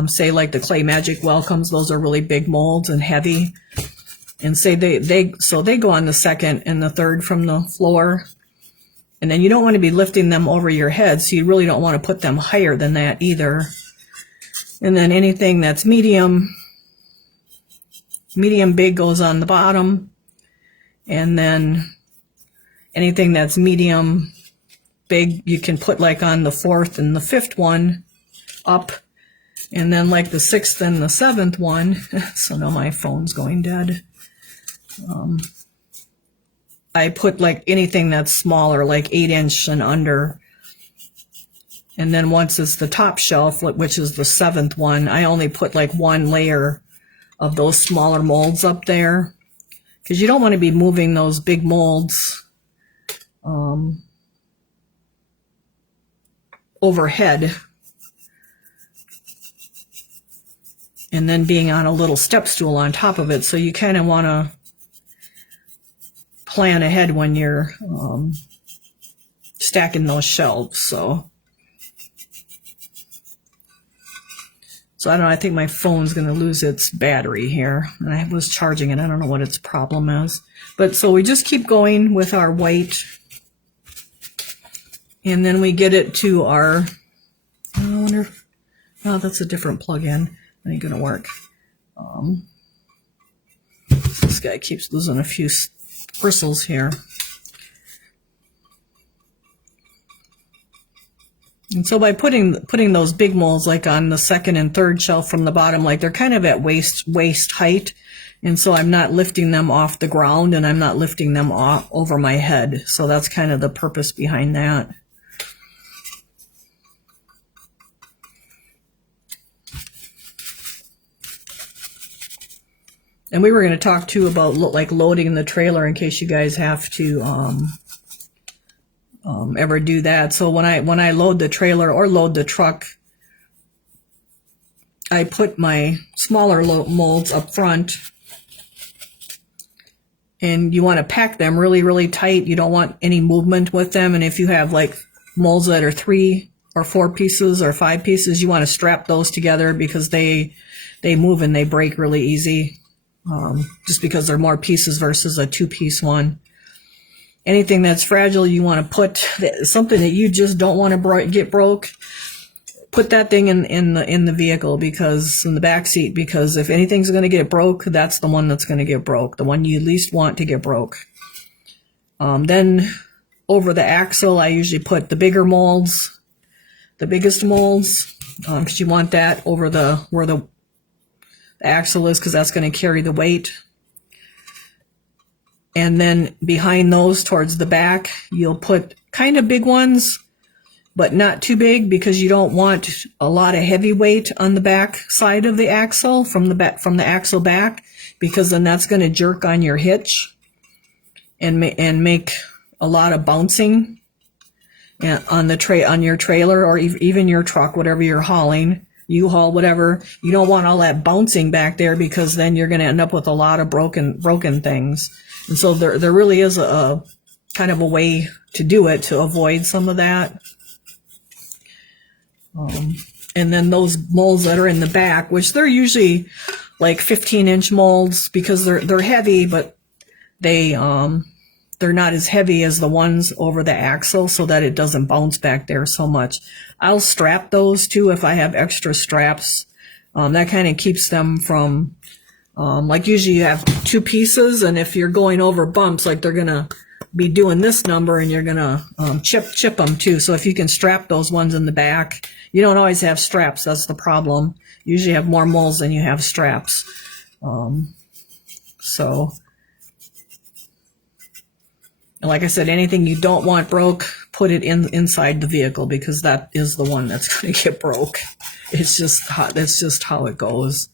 Say like the Clay Magic Welcomes, those are really big molds and heavy. And say they go on the 2nd and the 3rd from the floor. And then you don't want to be lifting them over your head, so you really don't want to put them higher than that either. And then anything that's medium big goes on the bottom. And then anything that's medium big, you can put like on the 4th and the 5th one up. And then like the 6th and the 7th one, so now my phone's going dead. I put like anything that's smaller, like 8-inch and under. And then once it's the top shelf, which is the 7th one, I only put like 1 layer of those smaller molds up there, because you don't want to be moving those big molds overhead and then being on a little step stool on top of it. So you kind of want to plan ahead when you're stacking those shelves. So I don't know, I think my phone's going to lose its battery here. And I was charging it. I don't know what its problem is. But so we just keep going with our white. And then we get it to our, I wonder, oh, that's a different plug-in. That ain't going to work. This guy keeps losing a few bristles here. And so by putting those big molds like on the 2nd and 3rd shelf from the bottom, like they're kind of at waist height, and so I'm not lifting them off the ground and I'm not lifting them off over my head. So that's kind of the purpose behind that. And we were going to talk too about like loading the trailer in case you guys have to ever do that. So when I load the trailer or load the truck, I put my smaller molds up front, and you want to pack them really, really tight. You don't want any movement with them. And if you have like molds that are 3 or 4 pieces or 5 pieces, you want to strap those together, because they move and they break really easy, just because they're more pieces versus a 2-piece one. Anything that's fragile, you want to put something that you just don't want to get broke. Put that thing in the vehicle, because in the back seat, because if anything's going to get broke, that's the one that's going to get broke, the one you least want to get broke. Then over the axle, I usually put the bigger molds, the biggest molds, because you want that over where the axle is, because that's going to carry the weight. And then behind those towards the back, you'll put kind of big ones, but not too big, because you don't want a lot of heavy weight on the back side of the axle from the axle back, because then that's going to jerk on your hitch and make a lot of bouncing on your trailer or even your truck, whatever you're hauling. U-Haul, whatever. You don't want all that bouncing back there, because then you're going to end up with a lot of broken things. And so there really is a kind of a way to do it to avoid some of that. And then those molds that are in the back, which they're usually like 15-inch molds, because they're heavy, but they're not as heavy as the ones over the axle, so that it doesn't bounce back there so much. I'll strap those too if I have extra straps. That kind of keeps them from, like usually you have 2 pieces, and if you're going over bumps, like they're gonna be doing this number, and you're gonna chip them too. So if you can strap those ones in the back, you don't always have straps. That's the problem. You usually have more molds than you have straps. So, like I said, anything you don't want broke, put it inside the vehicle, because that is the one that's going to get broke. It's just how it goes.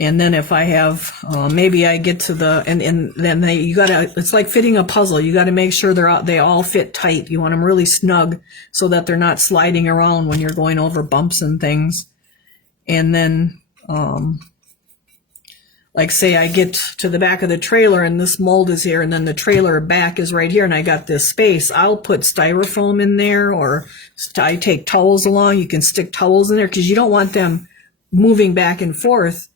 And then if I have, maybe I get to the, and then it's like fitting a puzzle. You got to make sure they all fit tight. You want them really snug so that they're not sliding around when you're going over bumps and things. And then, like say I get to the back of the trailer and this mold is here, and then the trailer back is right here, and I got this space, I'll put styrofoam in there, or I take towels along. You can stick towels in there, because you don't want them moving back and forth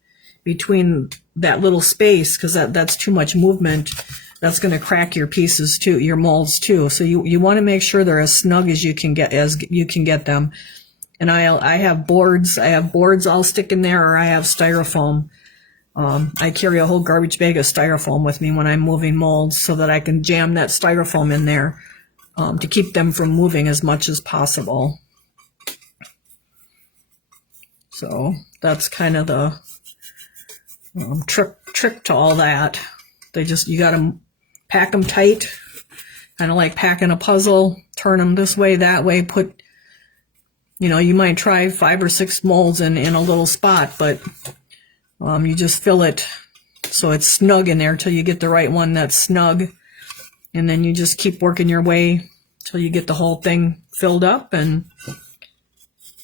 between that little space, because that's too much movement. That's going to crack your pieces too, your molds too. So you want to make sure they're as snug as you can get them. And I have boards I'll stick in there, or I have styrofoam. I carry a whole garbage bag of styrofoam with me when I'm moving molds, so that I can jam that styrofoam in there to keep them from moving as much as possible. So that's kind of the trick to all that. You got to pack them tight, kind of like packing a puzzle. Turn them this way, that way. You might try 5 or 6 molds in a little spot, but you just fill it so it's snug in there till you get the right one that's snug, and then you just keep working your way till you get the whole thing filled up, and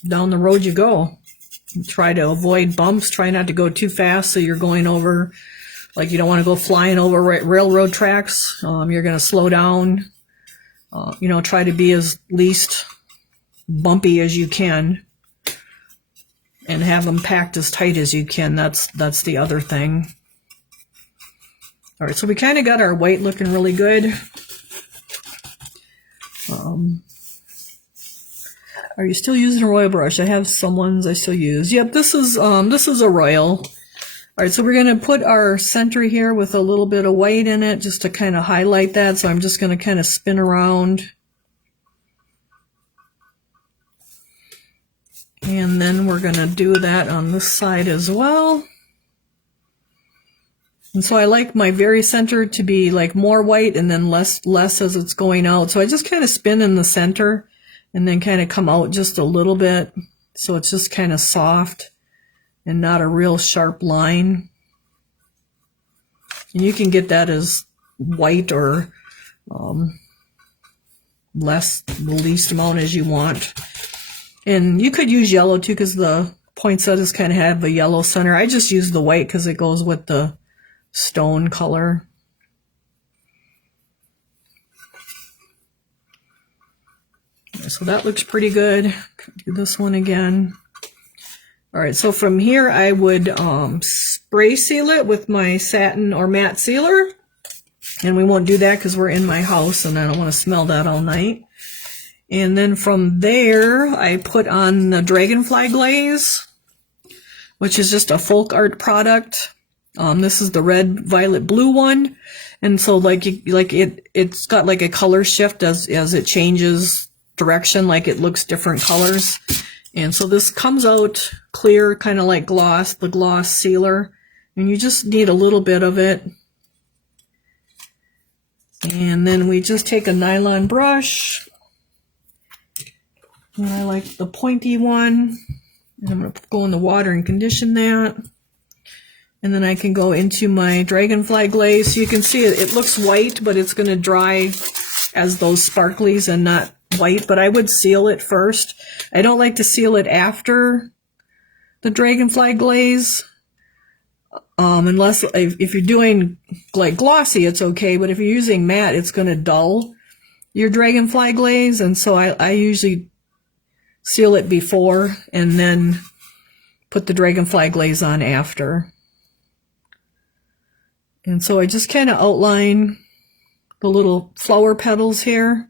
down the road you go. Try to avoid bumps. Try not to go too fast, so you're going over, like you don't want to go flying over railroad tracks. You're going to slow down. Try to be as least bumpy as you can, and have them packed as tight as you can. That's the other thing. All right, so we kind of got our white looking really good. Are you still using a royal brush? I have some ones I still use. Yep, this is a royal. All right, so we're going to put our center here with a little bit of white in it, just to kind of highlight that. So I'm just going to kind of spin around. And then we're going to do that on this side as well. And so I like my very center to be like more white and then less as it's going out. So I just kind of spin in the center and then kind of come out just a little bit. So it's just kind of soft and not a real sharp line. And you can get that as white or the least amount as you want. And you could use yellow too, because the poinsettias kind of have a yellow center. I just use the white because it goes with the stone color. So that looks pretty good. Do this one again. All right, so from here I would spray seal it with my satin or matte sealer. And we won't do that because we're in my house and I don't want to smell that all night. And then from there, I put on the dragonfly glaze, which is just a folk art product. This is the red, violet, blue one. And so it's got like a color shift as it changes direction, like it looks different colors. And so this comes out clear, kind of like gloss, the gloss sealer. And you just need a little bit of it. And then we just take a nylon brush. And I like the pointy one. And I'm going to go in the water and condition that. And then I can go into my dragonfly glaze. So you can see it looks white, but it's going to dry as those sparklies and white, but I would seal it first. I don't like to seal it after the dragonfly glaze. Unless if you're doing like glossy, it's okay, but if you're using matte, it's going to dull your dragonfly glaze, and so I usually seal it before and then put the dragonfly glaze on after. And so I just kind of outline the little flower petals here.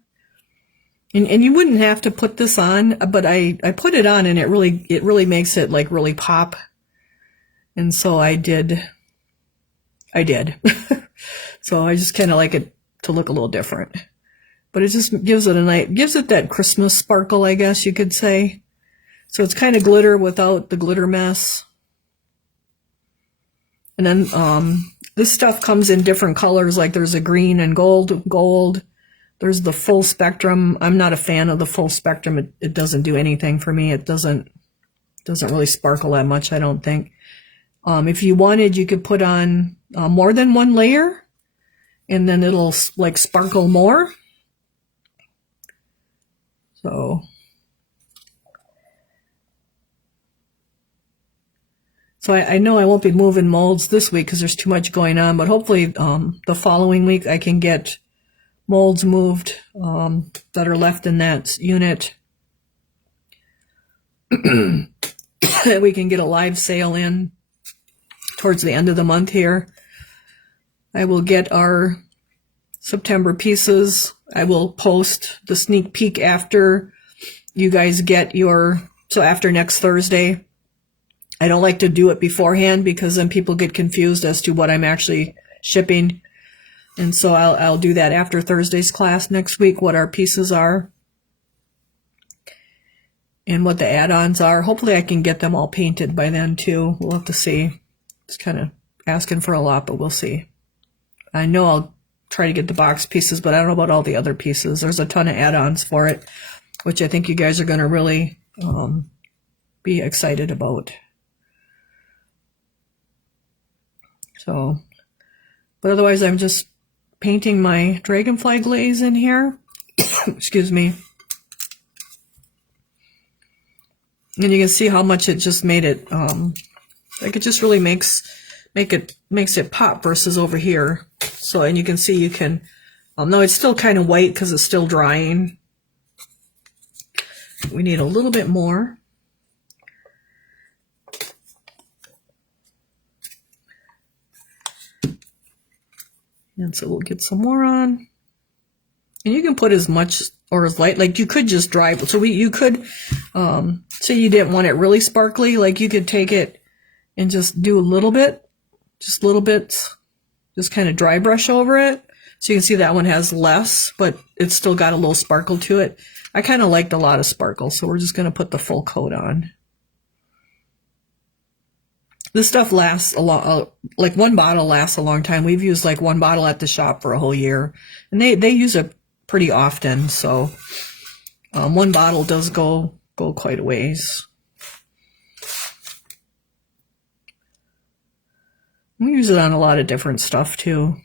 And you wouldn't have to put this on, but I put it on, and it really makes it like really pop. And so I did. So I just kind of like it to look a little different. But it just gives it that Christmas sparkle, I guess you could say. So it's kind of glitter without the glitter mess. And then this stuff comes in different colors, like there's a green and gold. There's the full spectrum. I'm not a fan of the full spectrum. It doesn't do anything for me. It doesn't really sparkle that much, I don't think. If you wanted, you could put on more than one layer, and then it'll like sparkle more. So I know I won't be moving molds this week because there's too much going on, but hopefully the following week I can get molds moved that are left in that unit. That we can get a live sale in towards the end of the month here. I will get our September pieces. I will post the sneak peek after you guys get so after next Thursday. I don't like to do it beforehand because then people get confused as to what I'm actually shipping. And so I'll do that after Thursday's class next week, what our pieces are and what the add-ons are. Hopefully I can get them all painted by then too. We'll have to see. It's kind of asking for a lot, but we'll see. I know I'll try to get the box pieces, but I don't know about all the other pieces. There's a ton of add-ons for it, which I think you guys are going to really be excited about. So, but otherwise I'm just painting my dragonfly glaze in here. Excuse me. And you can see how much it just made it, like it just really makes it pop versus over here. So, and you can see no, it's still kind of white because it's still drying. We need a little bit more. And so we'll get some more on. And you can put as much or as light, like you could just dry. So you could, say you didn't want it really sparkly, like you could take it and just do a little bit, just little bits, just kind of dry brush over it. So you can see that one has less, but it's still got a little sparkle to it. I kind of liked a lot of sparkle, so we're just going to put the full coat on. This stuff lasts a long, like one bottle lasts a long time. We've used like one bottle at the shop for a whole year, and they use it pretty often. So one bottle does go quite a ways. We use it on a lot of different stuff too.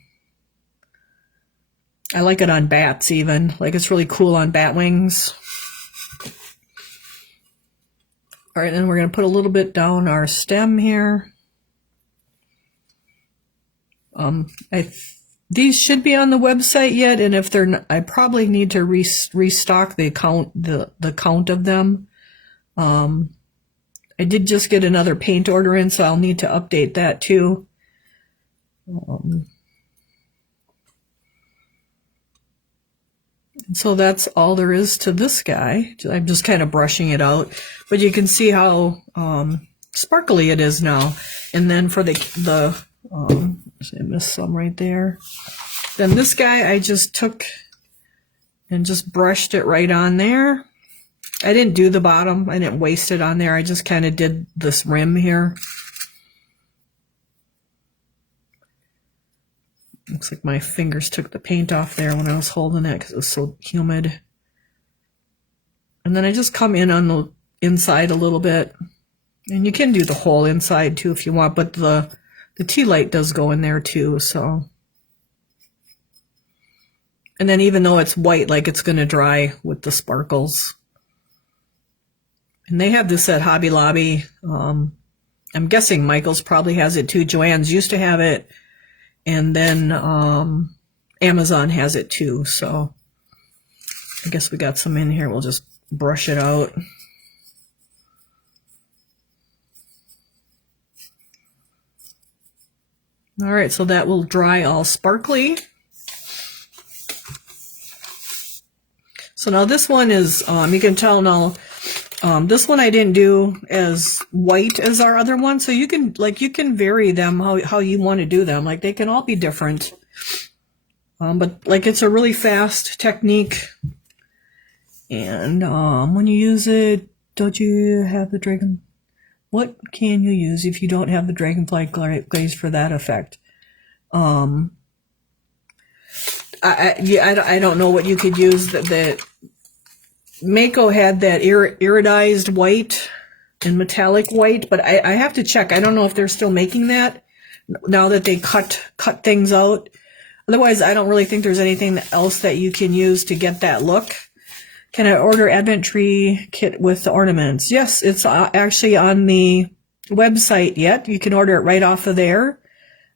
I like it on bats even. Like it's really cool on bat wings. All right, then we're going to put a little bit down our stem here. These should be on the website yet, and if they're not, I probably need to restock the count of them. I did just get another paint order in, so I'll need to update that too. So that's all there is to this guy. I'm just kind of brushing it out, but you can see how sparkly it is now. And then for I missed some right there. Then this guy, I just took and just brushed it right on there. I didn't do the bottom. I didn't waste it on there. I just kind of did this rim here. Looks like my fingers took the paint off there when I was holding it because it was so humid. And then I just come in on the inside a little bit. And you can do the whole inside too if you want, but the tea light does go in there too, so. And then even though it's white, like it's going to dry with the sparkles. And they have this at Hobby Lobby. I'm guessing Michael's probably has it too. Joann's used to have it. And then Amazon has it too. So I guess we got some in here. We'll just brush it out. All right, so that will dry all sparkly. So now this one is, you can tell now, this one I didn't do as white as our other one. So you can vary them how you want to do them. Like they can all be different. But like it's a really fast technique. And when you use it, don't you have the dragon? What can you use if you don't have the dragonfly glaze for that effect? I don't know what you could use. That Mako had that iridized white and metallic white, but I have to check. I don't know if they're still making that now that they cut things out. Otherwise, I don't really think there's anything else that you can use to get that look. Can I order Advent tree kit with the ornaments? Yes, it's actually on the website yet. You can order it right off of there.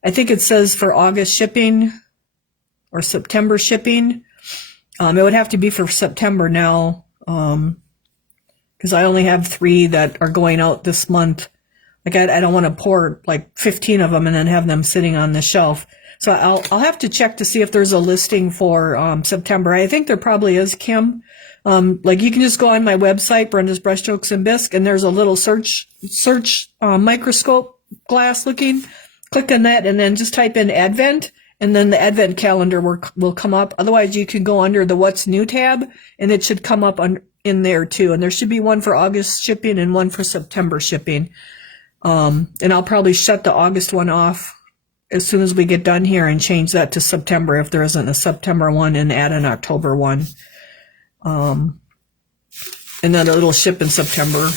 I think it says for August shipping or September shipping. It would have to be for September now, because I only have 3 that are going out this month. Like I don't want to pour like 15 of them and then have them sitting on the shelf. So I'll have to check to see if there's a listing for September. I think there probably is, Kim. Like you can just go on my website, Brenda's Brushstrokes and Bisque, and there's a little search microscope glass looking. Click on that and then just type in Advent, and then the Advent calendar will come up. Otherwise, you can go under the What's New tab, and it should come up in there too. And there should be one for August shipping and one for September shipping. And I'll probably shut the August one off as soon as we get done here and change that to September if there isn't a September one, and add an October one. And then it'll ship in September.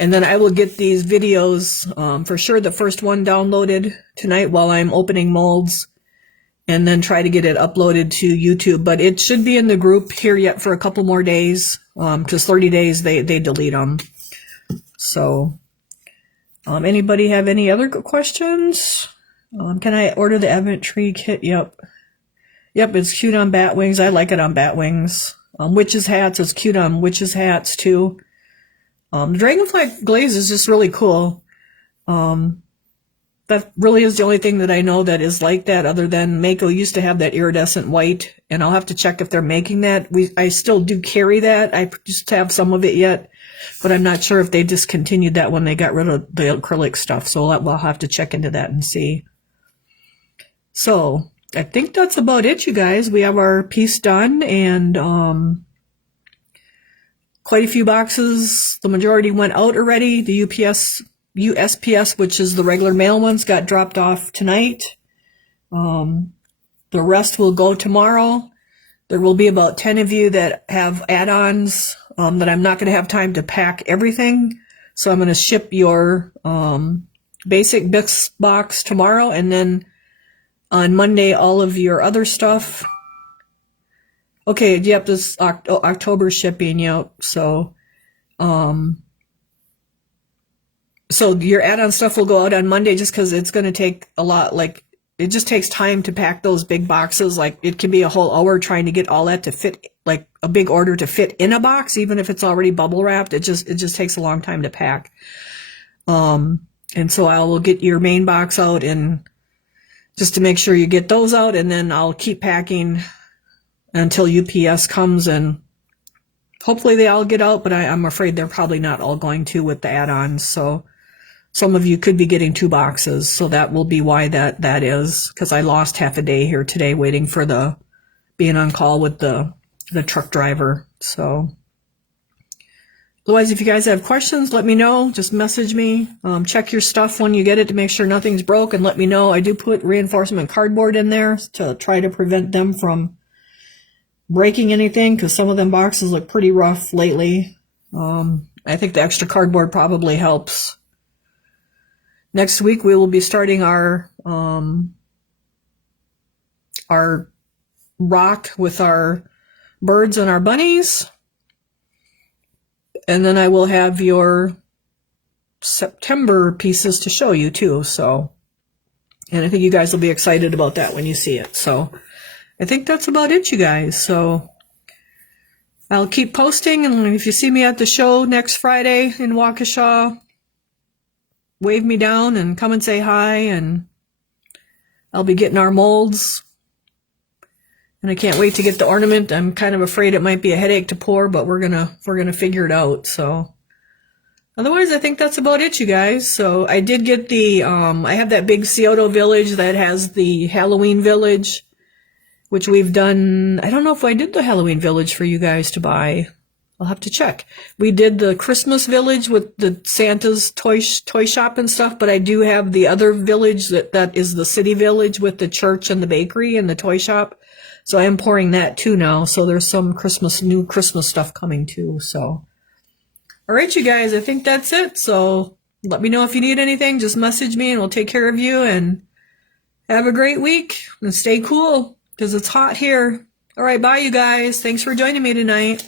And then I will get these videos, for sure the first one downloaded tonight while I'm opening molds, and then try to get it uploaded to YouTube. But it should be in the group here yet for a couple more days, because 30 days they delete them. So, anybody have any other questions? Can I order the Advent tree kit? Yep, it's cute on bat wings. I like it on bat wings. Witches hats, it's cute on witches hats too. The dragonfly glaze is just really cool. That really is the only thing that I know that is like that, other than Mako used to have that iridescent white, and I'll have to check if they're making that. I still do carry that. I just have some of it yet, but I'm not sure if they discontinued that when they got rid of the acrylic stuff. So we'll have to check into that and see. So I think that's about it, you guys. We have our piece done, and quite a few boxes. The majority went out already. The USPS, which is the regular mail ones, got dropped off tonight. The rest will go tomorrow. There will be about 10 of you that have add-ons that I'm not going to have time to pack everything. So I'm going to ship your basic Bix box tomorrow, and then on Monday, all of your other stuff. Okay, yep, this October shipping, yep. So your add-on stuff will go out on Monday, just because it's going to take a lot. Like, it just takes time to pack those big boxes. Like, it can be a whole hour trying to get all that to fit, like a big order to fit in a box, even if it's already bubble wrapped. It just takes a long time to pack. And so I will get your main box out, and just to make sure you get those out, and then I'll keep packing until UPS comes, and hopefully they all get out, but I'm afraid they're probably not all going to with the add-ons. So some of you could be getting 2 boxes, so that will be why that is, because I lost half a day here today waiting for being on call with the truck driver. So otherwise, if you guys have questions, let me know. Just message me. Check your stuff when you get it to make sure nothing's broke, and let me know. I do put reinforcement cardboard in there to try to prevent them from breaking anything, because some of them boxes look pretty rough lately. I think the extra cardboard probably helps. Next week we will be starting our rock with our birds and our bunnies. And then I will have your September pieces to show you too. So, and I think you guys will be excited about that when you see it. So I think that's about it, you guys. So I'll keep posting, and if you see me at the show next Friday in Waukesha, wave me down and come and say hi, and I'll be getting our molds. And I can't wait to get the ornament. I'm kind of afraid it might be a headache to pour, but we're gonna figure it out. So otherwise, I think that's about it, you guys. So I did get the I have that big Scioto village that has the Halloween village, which we've done. I don't know if I did the Halloween village for you guys to buy. I'll have to check. We did the Christmas village with the Santa's toy shop and stuff, but I do have the other village that is the city village with the church and the bakery and the toy shop. So I am pouring that too now. So there's some new Christmas stuff coming too. So, all right, you guys, I think that's it. So let me know if you need anything. Just message me and we'll take care of you. And have a great week and stay cool because it's hot here. All right, bye, you guys. Thanks for joining me tonight.